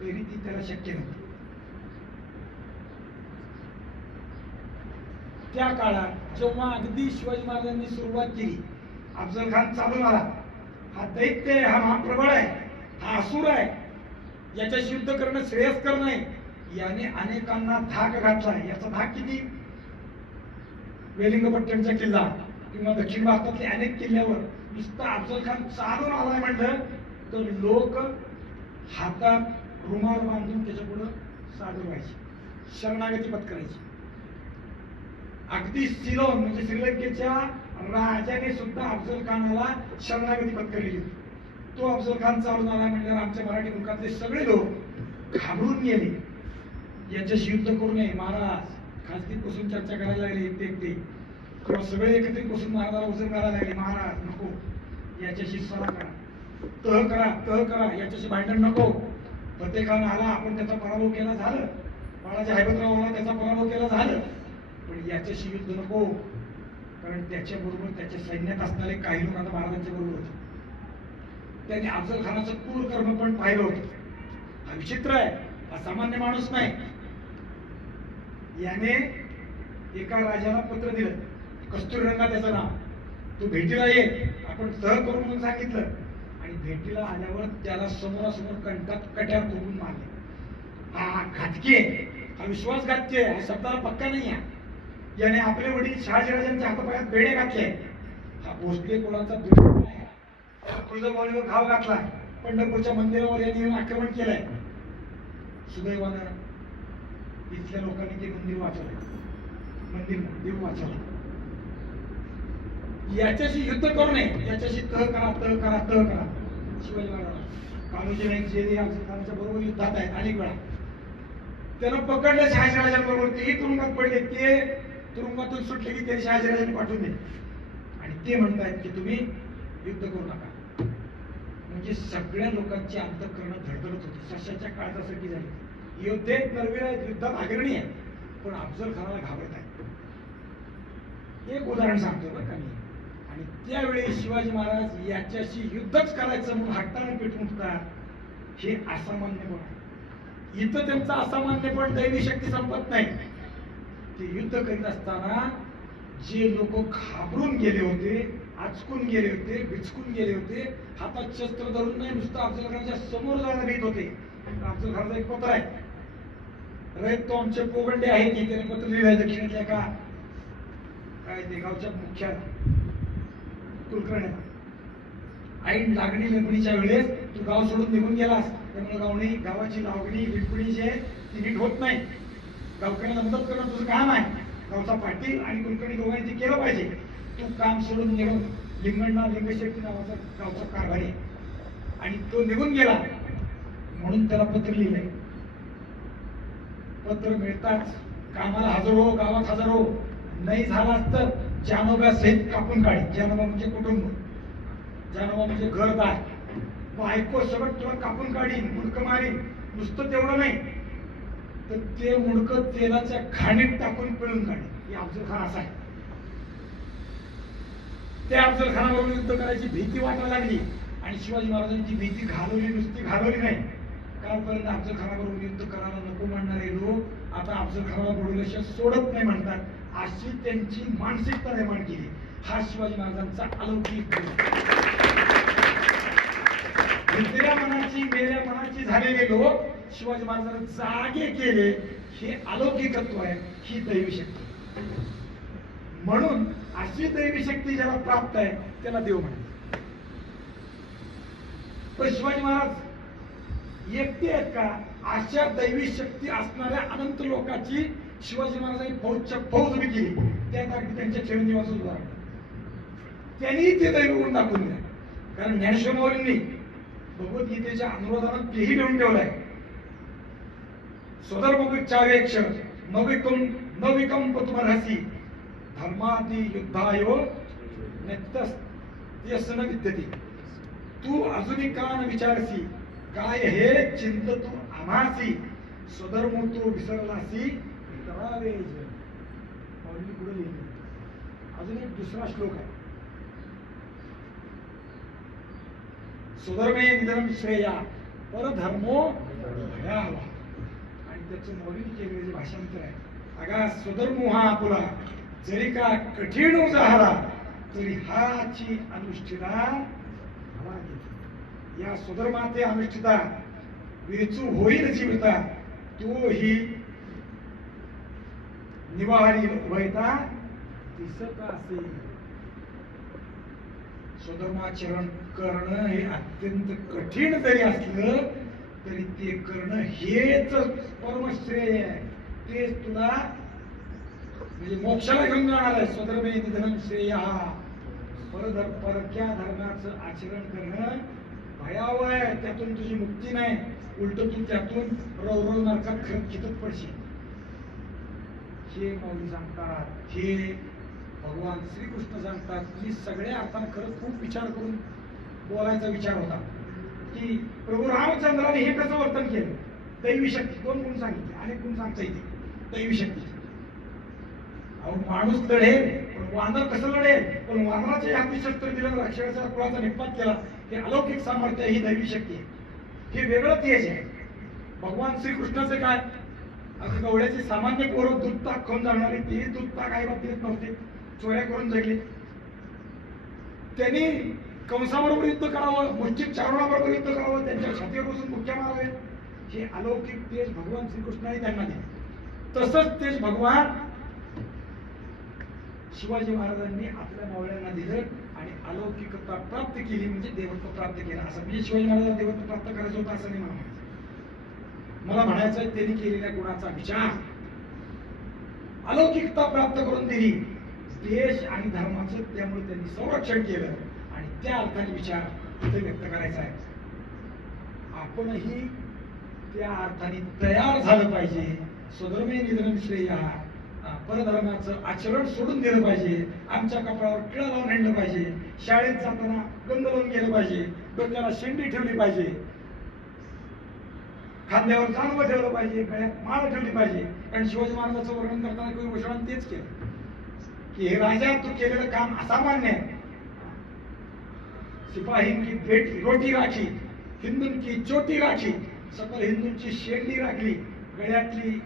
तरी ती त्याला शक्य नव्हती. त्या काळात जेव्हा अगदी शिवाजी महाराजांनी सुरुवात केली, अफजल खान चालून आला, हा दैत्य आहे, हा महाप्रबळ आहे, हा असुर आहे, याच्याशी युद्ध करणं श्रेयस्कर नाही, याने अनेकांना धाक घातलाय. याचा धाक किती? वेलिंगपट्टणचा किल्ला किंवा दक्षिण भारतातल्या अनेक किल्ल्यावर नुसता अफजल खान चालून आलाय म्हटलं तर लोक हातात रुमाल बांधून त्याच्या पुढे सादर व्हायचे, शरणागती पत्करायची. अगदी सिलोन म्हणजे श्रीलंकेच्या राजाने सुद्धा अफजल खानाला शरणागती पत्करली. तो अफजल खान चालून आला म्हणजे आमच्या मराठी मुलकातले सगळे लोक घाबरून गेले, याच्याशी युद्ध करू नये. महाराज खासगीत बसून चर्चा करायला लागले, एकटे एकटे किंवा सगळे एकत्रित बसून महाराजाला वचन करायला लागले, महाराज नको, याच्याशी सरा करा, तह करा, तह करा, याच्याशी भांडण नको. फतेह खान आला, आपण त्याचा पराभव केला झालं, बाळाजी हैबतराव आला, त्याचा पराभव केला झालं, पण याच्याशी युद्ध नको. कारण त्याच्याबरोबर त्याच्या सैन्यात असणारे काही लोक आता महाराजांच्या बरोबर होते. त्यांनी अफजल खानाचं क्रूर कर्म पण पाहिलं होतं. हा विचित्र आहे, हा सामान्य माणूस नाही. याने एका राजाला पत्र दिलं, कस्तुरीरंगा त्याचं नाव, तू भेटीला ये, आपण सह करू म्हणून सांगितलं. आणि भेटीला आल्यावर त्याला समोरासमोर कंठात कट्यार ठोकून मारले. हा घातकी आहे, हा विश्वासघातकी आहे, हा शब्दाला पक्का नाही आहे. याने आपले वडील शहाजीराजांच्या हातापायात बेडे घातले, हा भोसले कुळाचा दुर्ग आहे, तुळजाभवानीवर घाव घातलाय, पंढरपूरच्या मंदिरावर यांनी येऊन आक्रमण केलंय. सुदैवानं इथल्या लोकांनी ते मंदिर वाचवलं, मंदिर देव वाचवलं. याच्याशी युद्ध करू नये, याच्याशी तह करा, तह करा, तह करा. शिवाजी महाराज कान्होजी नाईक जे अफजल खानाच्या बरोबर युद्धात आहेत अनेक वेळा, त्यानं पकडलं शहाजीराजांबरोबर, तेही तुरुंगात पडले, ते तुरुंगातून सुटले की ते शहाजीराजांनी पाठवून दिले. आणि ते म्हणतायत की तुम्ही युद्ध करू नका. म्हणजे सगळ्या लोकांची अंतःकरण धडधडत होती, सशाच्या काळजासारखी झाली. योद्धेत नरवीर आहेत, युद्धात अग्रणी आहे, पण अफजल खानाला घाबरत आहे. एक उदाहरण सांगतो बरं का मी. आणि त्यावेळी शिवाजी महाराज याच्याशी युद्धच करायचं म्हणून हट्टाने पेटून उठतात, हे असामान्यपण आहे. इथं त्यांचा असामान्यपण, दैवी शक्ती संपत नाही. ते युद्ध करीत असताना जे लोक घाबरून गेले होते, आचकून गेले होते, बिचकून गेले होते, हातात शस्त्र धरून नाही, नुसतं अफजल खानाच्या समोर जायला भीत होते. अफजल खानाचं एक पत्र आहे, रयत तो आमचे पोगंडे आहे की, त्याने पत्र लिहिलंय दक्षिणेतल्या एका काय ते गावच्या मुख्य कुलकर्णी, ऐन लागणी लग्नीच्या वेळेस तू गाव सोडून निघून गेलास, त्यामुळे गावाची लावणी विटपणी जी आहे ती नीट होत नाही. गावकऱ्यांना मदत करणं तुझं काम आहे, गावचा पाटील आणि कुलकर्णी दोघांनी ते केलं पाहिजे. तू काम सोडून निघून लिंगण्णा लिंगशेट्टी नावाचा गावचा कारभारी आहे, आणि तो निघून गेला म्हणून त्याला पत्र लिहिलंय. पत्र मिळताच कामाला हजर हो, गावात हजर हो, नाही झालाच तर जानोबा सहित कापून काढी. जानोबा म्हणजे कुटुंब, जानोबा म्हणजे घरदार, बायको सगळं तुला कापून काढीन, मुंडक मारीन. नुसतं तेवढं नाही तर ते मुंडक तेलाच्या घाणीत टाकून पिळून काढीन. हे अफजल खान असा आहे. त्या अफजल खानाबरोबर युद्ध करायची भीती वाटायला लागली, आणि शिवाजी महाराजांची भीती घालवली, नुसती घालवली नाही. कालपर्यंत अफजल खानाबरोबर युद्ध करायला नको म्हणणारे लोक आता अफजल खानाला बोलल्याशिवाय सोडत नाही म्हणतात, अशी त्यांची मानसिकता निर्माण केली. हा शिवाजी महाराजांचा अलौकिक दुसऱ्या मनाची, मेल्या मनाची झालेले लोक शिवाजी महाराजांना जागे केले, हे अलौकिकत्व आहे, ही दैवी शक्ती. म्हणून अशी दैवी शक्ती ज्याला प्राप्त आहे त्याला देव म्हणतात. पण शिवाजी महाराज एकटे आहेत का? अशा दैवी शक्ती असणाऱ्या अनंत लोकांची शिवाजी महाराजांनी फौज उभी केली. त्यात अगदी त्यांच्या चिरंजीवाचं उदाहरण, त्यांनी ते दैवी गुण दाखवून दिला. कारण ज्ञानेश्वर माऊलींनी भगवद्गीतेच्या अनुरोधानं तेही लिहून ठेवलंय, स्वधर्मविचारेक्ष नविकंप तुमर्हसी धर्मादि युद्धायो व्यसन विद्यते. तू अजूनही का न विचारसी, काय हे चिंत तू आम्हासी, स्वधर्म तू विसरलासी करावे जन. माऊलींनी पुढे लिहिलं. अजून एक दुसरा श्लोक आहे. स्वधर्मे निधनम श्रेया परधर्मो भयावहा. आणि त्याचं माऊलींनी केलेलं जे भाषांतर आहे, अगा स्वधर्म हा आपुला जरी का कठीण झाला तरी हाची अनुष्ठिता हवा घेते. या स्वधर्माचे अनुष्ठिता वेचू होईल जीविता तो ही निवारी उभयता दिसत असे. स्वधर्माचरण करणं हे अत्यंत कठीण जरी असलं तरी ते करणं हेच परमश्रेय आहे. तेच तुला म्हणजे मोक्षाला घेऊन जाणार आहे. स्वधर्मे निधनम श्रेय. परक्या धर्माचं आचरण करणं भयावह आहे. त्यातून तुझी मुक्ती नाही, उलट तू त्यातून रवरव नरकात खितत पडशील. हे माऊली सांगतात, हे भगवान श्रीकृष्ण सांगतात. मी सगळ्या अर्थानं खरं खूप विचार करून बोलायचा विचार होता की प्रभू रामचंद्राने हे कसं वर्तन केलं. दैवी शक्ती 2 गुण सांगितले, अनेक गुण सांगता येते दैवी शक्ती. अहो माणूस लढेल पण वानर कसं लढेल, पण वानराच्या हाती शस्त्र दिलं, राक्षसाच्या कुळाचा निपात केला. हे अलौकिक सामर्थ्य, ही दैवी शक्ती आहे. हे वेगळं तेज आहे. भगवान श्रीकृष्णाचं काय, आता गवळ्याचे सामान्य पोरं दूध ताक खाऊन जाणारे ते दूध ताक आई बाप देत नव्हते, चोऱ्या करून जगले. त्यांनी कंसाबरोबर युद्ध करावं, मुष्टिक चारुणाबरोबर युद्ध करावं, त्यांच्या छातीवर बसून मुक्या मारावे. हे अलौकिक तेज भगवान श्रीकृष्णाने त्यांना दिले. तसंच तेज भगवान शिवाजी महाराजांनी आपल्या मावळ्यांना दिलं आणि अलौकिकता प्राप्त केली, म्हणजे देवत्व प्राप्त केलं. असं म्हणजे शिवाजी महाराजांना देवत्व प्राप्त करायचं होतं असं नाही मला म्हणायचं आहे. त्यांनी केलेल्या गुणाचा विचार अलौकिकता प्राप्त करून दिली देश आणि धर्माचं, त्यामुळे त्यांनी संरक्षण केलं. आणि त्या अर्थाने विचार इथे व्यक्त करायचा आहे. आपणही त्या अर्थाने तयार झालं पाहिजे. स्वधर्मे निधनम श्रेय. परधर्माचं आचरण सोडून दिलं पाहिजे. आमच्या कपाळावर टिळा लावून आणलं पाहिजे. शाळेत जाताना गंध लावून गेलं पाहिजे. डोक्याला शेंडी ठेवली पाहिजे. खांद्यावर जानवं ठेवलं पाहिजे. गळ्यात माळ ठेवली पाहिजे. कारण शिवाजी महाराजांचं वर्णन करताना काही भूषणाने तेच केलं की हे राजा तू केलेलं काम असामान्य आहे. सिपाहीन की बेटी रोटी राखी, हिंदून की चोटी राखी, सकल हिंदूंची शेंडी राखली, गळ्यातली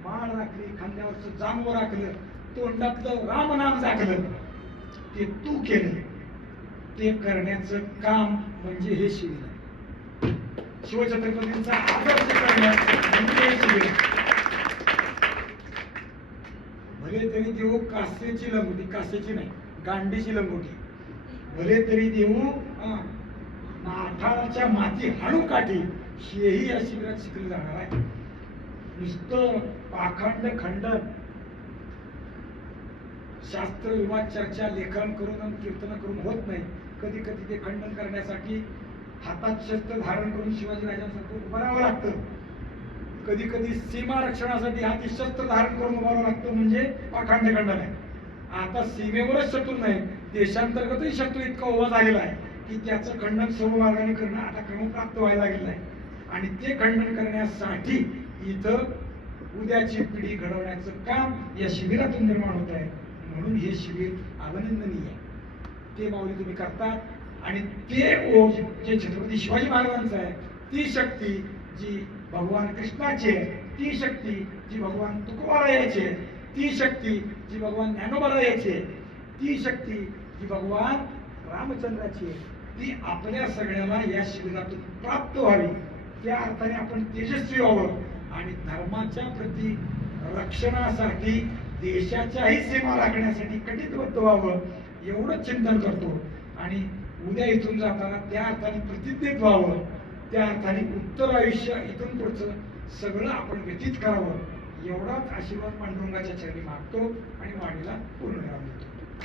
माळ राखली, खांद्यावरचं जानवं राखलं, तोंडातलं रामनाम राखलं. ते तू केलं. ते करण्याचं काम म्हणजे हे शिबिर आहे. शिवछत्रपतींचा आदर्श करण्याचं म्हणजे हे शिबिर. भले तरी देऊ कासेची लंगोटी, कासेची नाही गांडीची लंगोटी. भले तरी देऊ नाठाळाच्या माती हाणू काठी, हेही या शिबिरात शिकलं जाणार आहे. नुसतं पाखंड खंडन, शास्त्र विवाद चर्चा लेखन करून आणि कीर्तन करून होत नाही. कधी कधी ते खंडन करण्यासाठी हातात शस्त्र धारण करून शिवाजी राजांसारखं उभं राहावं लागतं. कधी कधी सीमा रक्षणासाठी हाती शस्त्र धारण करून उभं राहावं लागतं, म्हणजे पाखंड खंडन आहे. आता सीमेवरच शत्रू नाही, देशांतर्गतही शत्रू इतका उभा झालेला आहे की त्याचं खंडन सर्व मार्गाने करणं आता क्रमप्राप्त व्हायला लागलेलं आहे. आणि ते खंडन करण्यासाठी इथं उद्याची पिढी घडवण्याचं काम या शिबिरातून निर्माण होत आहे. म्हणून हे शिबिर अभिनंदनीय आहे. ते माऊली तुम्ही करतात. आणि ते ओझ जे छत्रपती शिवाजी महाराजांचं आहे, ती शक्ती जी भगवान कृष्णाची आहे, ती शक्ती जी भगवान तुकोबारायाची आहे, ती शक्ती जी भगवान ज्ञानोबारायाची आहे, ती शक्ती जी भगवान रामचंद्राची आहे, ती आपल्या सगळ्याला या शिबिरातून प्राप्त व्हावी. त्या अर्थाने आपण तेजस्वी व्हावं आणि धर्माच्या प्रती रक्षणासाठी, देशाच्याही सीमा राखण्यासाठी कटिबद्ध व्हावं, एवढंच चिंतन करतो. आणि उद्या इथून जाताना त्या अर्थाने प्रतिज्ञित व्हावं, त्या अर्थाने उत्तर आयुष्य इथून पुढचं सगळं आपण व्यतीत करावं, एवढाच आशीर्वाद पांडुरंगाच्या चरणी मागतो आणि वाणीला पूर्ण देतो.